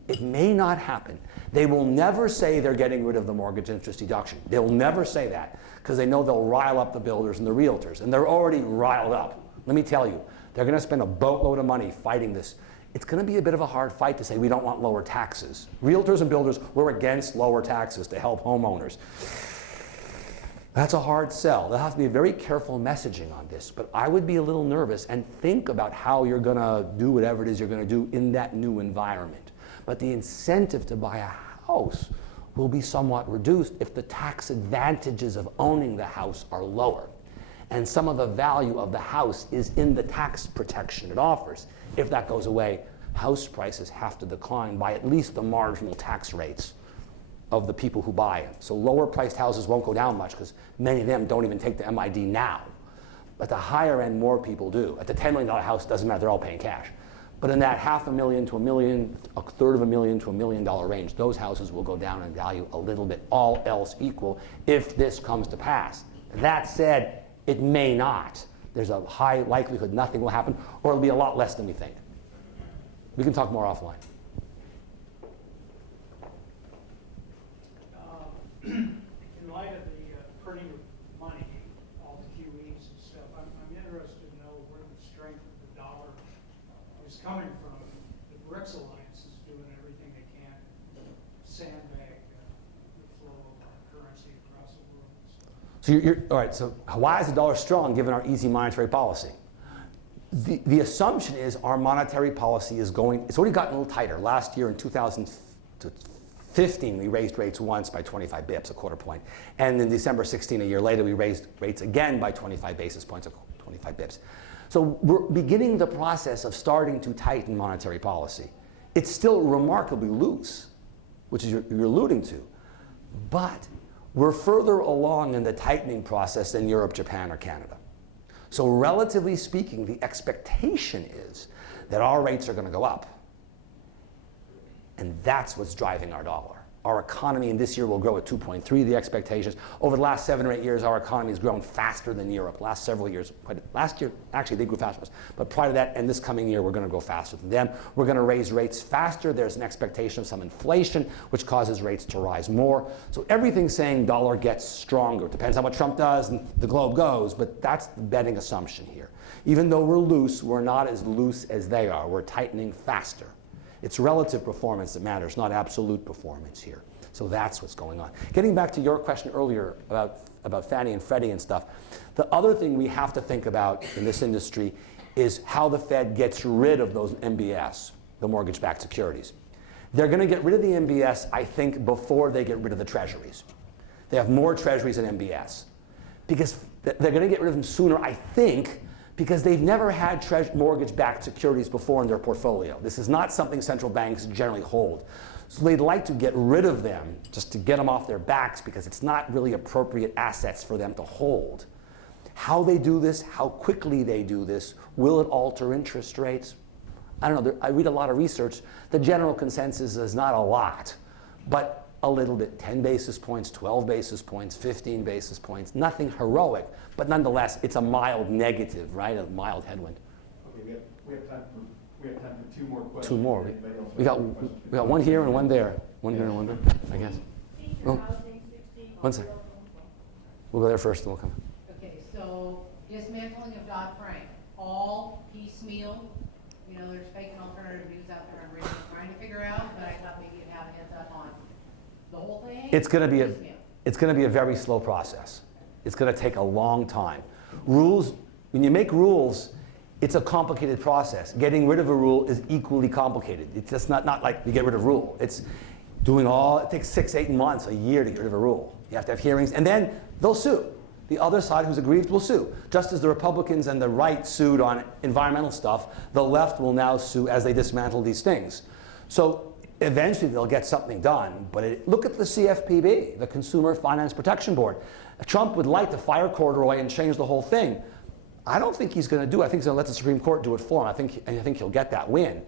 It may not happen. They will never say they're getting rid of the mortgage interest deduction. They'll never say that because they know they'll rile up the builders and the realtors, and they're already riled up. Let me tell you, they're going to spend a boatload of money fighting this. It's going to be a bit of a hard fight to say we don't want lower taxes. Realtors and builders, we're against lower taxes to help homeowners. That's a hard sell. There'll have to be very careful messaging on this, but I would be a little nervous and think about how you're going to do whatever it is you're going to do in that new environment. But the incentive to buy a house will be somewhat reduced if the tax advantages of owning the house are lower. And some of the value of the house is in the tax protection it offers. If that goes away, house prices have to decline by at least the marginal tax rates of the people who buy it. So lower priced houses won't go down much because many of them don't even take the MID now. But the higher end, more people do. At the $10 million house, doesn't matter, they're all paying cash. But in that $500,000 to $1 million, $250,000 to $1 million range, those houses will go down in value a little bit, all else equal, if this comes to pass. That said, it may not. There's a high likelihood nothing will happen, or it'll be a lot less than we think. We can talk more offline. In light of the printing of money, all the QEs and stuff, I'm interested to know where the strength of the dollar is coming from. The BRICS alliance is doing everything they can to sandbag the flow of currency across the world. So all right, so why is the dollar strong given our easy monetary policy? The assumption is our monetary policy is it's already gotten a little tighter. Last year in 2015, we raised rates once by 25 bips, a quarter point. And in December 16, a year later, we raised rates again by 25 basis points, 25 bips. So we're beginning the process of starting to tighten monetary policy. It's still remarkably loose, which is you're alluding to. But we're further along in the tightening process than Europe, Japan, or Canada. So relatively speaking, the expectation is that our rates are going to go up. And that's what's driving our dollar. Our economy in this year will grow at 2.3, the expectations. Over the last 7 or 8 years, our economy has grown faster than Europe. Last several years, last year, actually, they grew faster than us. But prior to that, and this coming year, we're going to grow faster than them. We're going to raise rates faster. There's an expectation of some inflation, which causes rates to rise more. So everything's saying dollar gets stronger. Depends on what Trump does and the globe goes, but that's the betting assumption here. Even though we're loose, we're not as loose as they are. We're tightening faster. It's relative performance that matters, not absolute performance here. So that's what's going on. Getting back to your question earlier about Fannie and Freddie and stuff, the other thing we have to think about in this industry is how the Fed gets rid of those MBS, the mortgage-backed securities. They're going to get rid of the MBS, I think, before they get rid of the treasuries. They have more treasuries than MBS. Because they're going to get rid of them sooner, I think, because they've never had mortgage-backed securities before in their portfolio. This is not something central banks generally hold. So they'd like to get rid of them just to get them off their backs because it's not really appropriate assets for them to hold. How they do this, how quickly they do this, will it alter interest rates? I don't know, I read a lot of research. The general consensus is not a lot, but a little bit, 10 basis points, 12 basis points, 15 basis points, nothing heroic, but nonetheless, it's a mild negative, right? A mild headwind. Okay, we have time for 2 more questions. 2 more. Anybody else We have any questions? got one here and one there. One here and one there, I guess. Oh. One second. We'll go there first and we'll come. Okay, so dismantling of Dodd-Frank, all piecemeal. You know, there's fake and alternative views out there I'm really trying to figure out, but I thought maybe you'd have a heads up on the whole thing. It's going to be a very slow process. It's going to take a long time. Rules, when you make rules, it's a complicated process. Getting rid of a rule is equally complicated. It's just not like you get rid of a rule. It's it takes 6, 8 months, a year to get rid of a rule. You have to have hearings, and then they'll sue. The other side who's aggrieved will sue. Just as the Republicans and the right sued on environmental stuff, the left will now sue as they dismantle these things. So eventually they'll get something done, but look at the CFPB, the Consumer Finance Protection Board. Trump would like to fire Corduroy and change the whole thing. I don't think he's going to do it. I think he's going to let the Supreme Court do it for him. I think he'll get that win.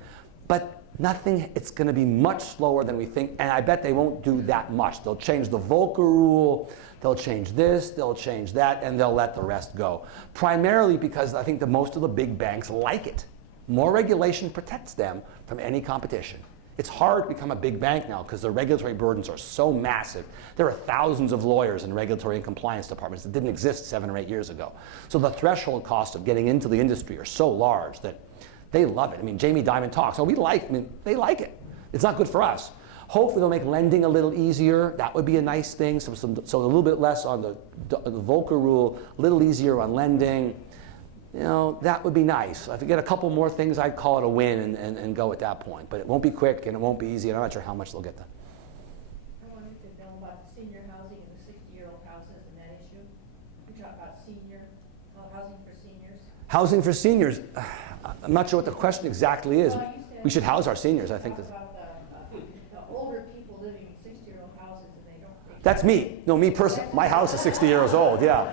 But nothing, it's going to be much slower than we think, and I bet they won't do that much. They'll change the Volcker rule, they'll change this, they'll change that, and they'll let the rest go. Primarily because I think that most of the big banks like it. More regulation protects them from any competition. It's hard to become a big bank now because the regulatory burdens are so massive. There are thousands of lawyers in regulatory and compliance departments that didn't exist 7 or 8 years ago. So the threshold costs of getting into the industry are so large that they love it. I mean, Jamie Dimon talks. They like it. It's not good for us. Hopefully they'll make lending a little easier. That would be a nice thing. So a little bit less on the Volcker rule, a little easier on lending. You know, that would be nice. If you get a couple more things, I'd call it a win and go at that point. But it won't be quick and it won't be easy, and I'm not sure how much they'll get done. I wanted to know about the senior housing and the 60-year-old houses and that issue. We talk about housing for seniors. Housing for seniors. I'm not sure what the question exactly is. Well, you said We should house our seniors, I think. About the older people living in 60-year-old houses and they don't. That's me. No, me personally. My house is 60 years old, yeah.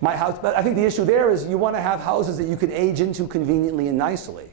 My house, but I think the issue there is you want to have houses that you can age into conveniently and nicely.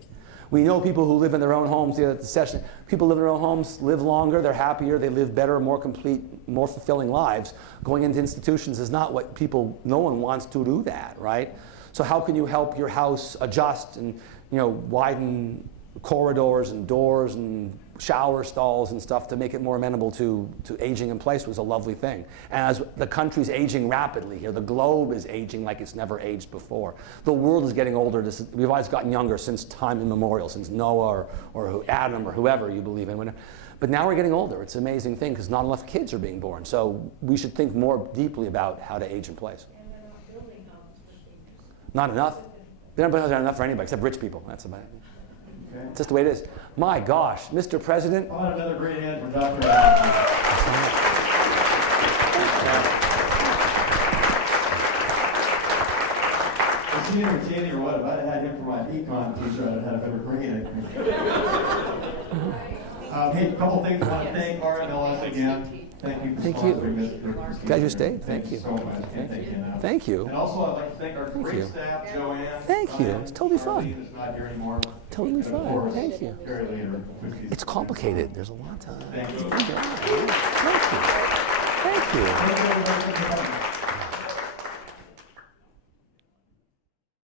We know people who live in their own homes. The session, people live in their own homes, live longer, they're happier, they live better, more complete, more fulfilling lives. Going into institutions is not what no one wants to do that, right? So how can you help your house adjust and widen corridors and doors and shower stalls and stuff to make it more amenable to aging in place was a lovely thing. And as the country's aging rapidly here, the globe is aging like it's never aged before. The world is getting older. We've always gotten younger since time immemorial, since Noah or Adam or whoever you believe in. But now we're getting older. It's an amazing thing because not enough kids are being born. So we should think more deeply about how to age in place. And they're not building houses for seniors. Not enough. They don't build enough for anybody except rich people. That's about it. Okay. It's just the way it is. My gosh, Mr. President. I want another great hand for Dr. Is he entertaining or what? If I'd had him for my econ teacher, I'd have had a better grade. Hey, a couple things I want to thank RMLS again. Thank you for sponsoring this. Glad you stayed. Thank you. So much. Can't thank you enough. Thank you. And also, I'd like to thank our great staff, Joanne. Thank you. It's totally fun. Charlene is not here anymore. Totally And of fine. course, Thank you. Gary Leader. It's complicated. There's a lot to. Thank you. Thank you. Thank you. Thank you, everybody.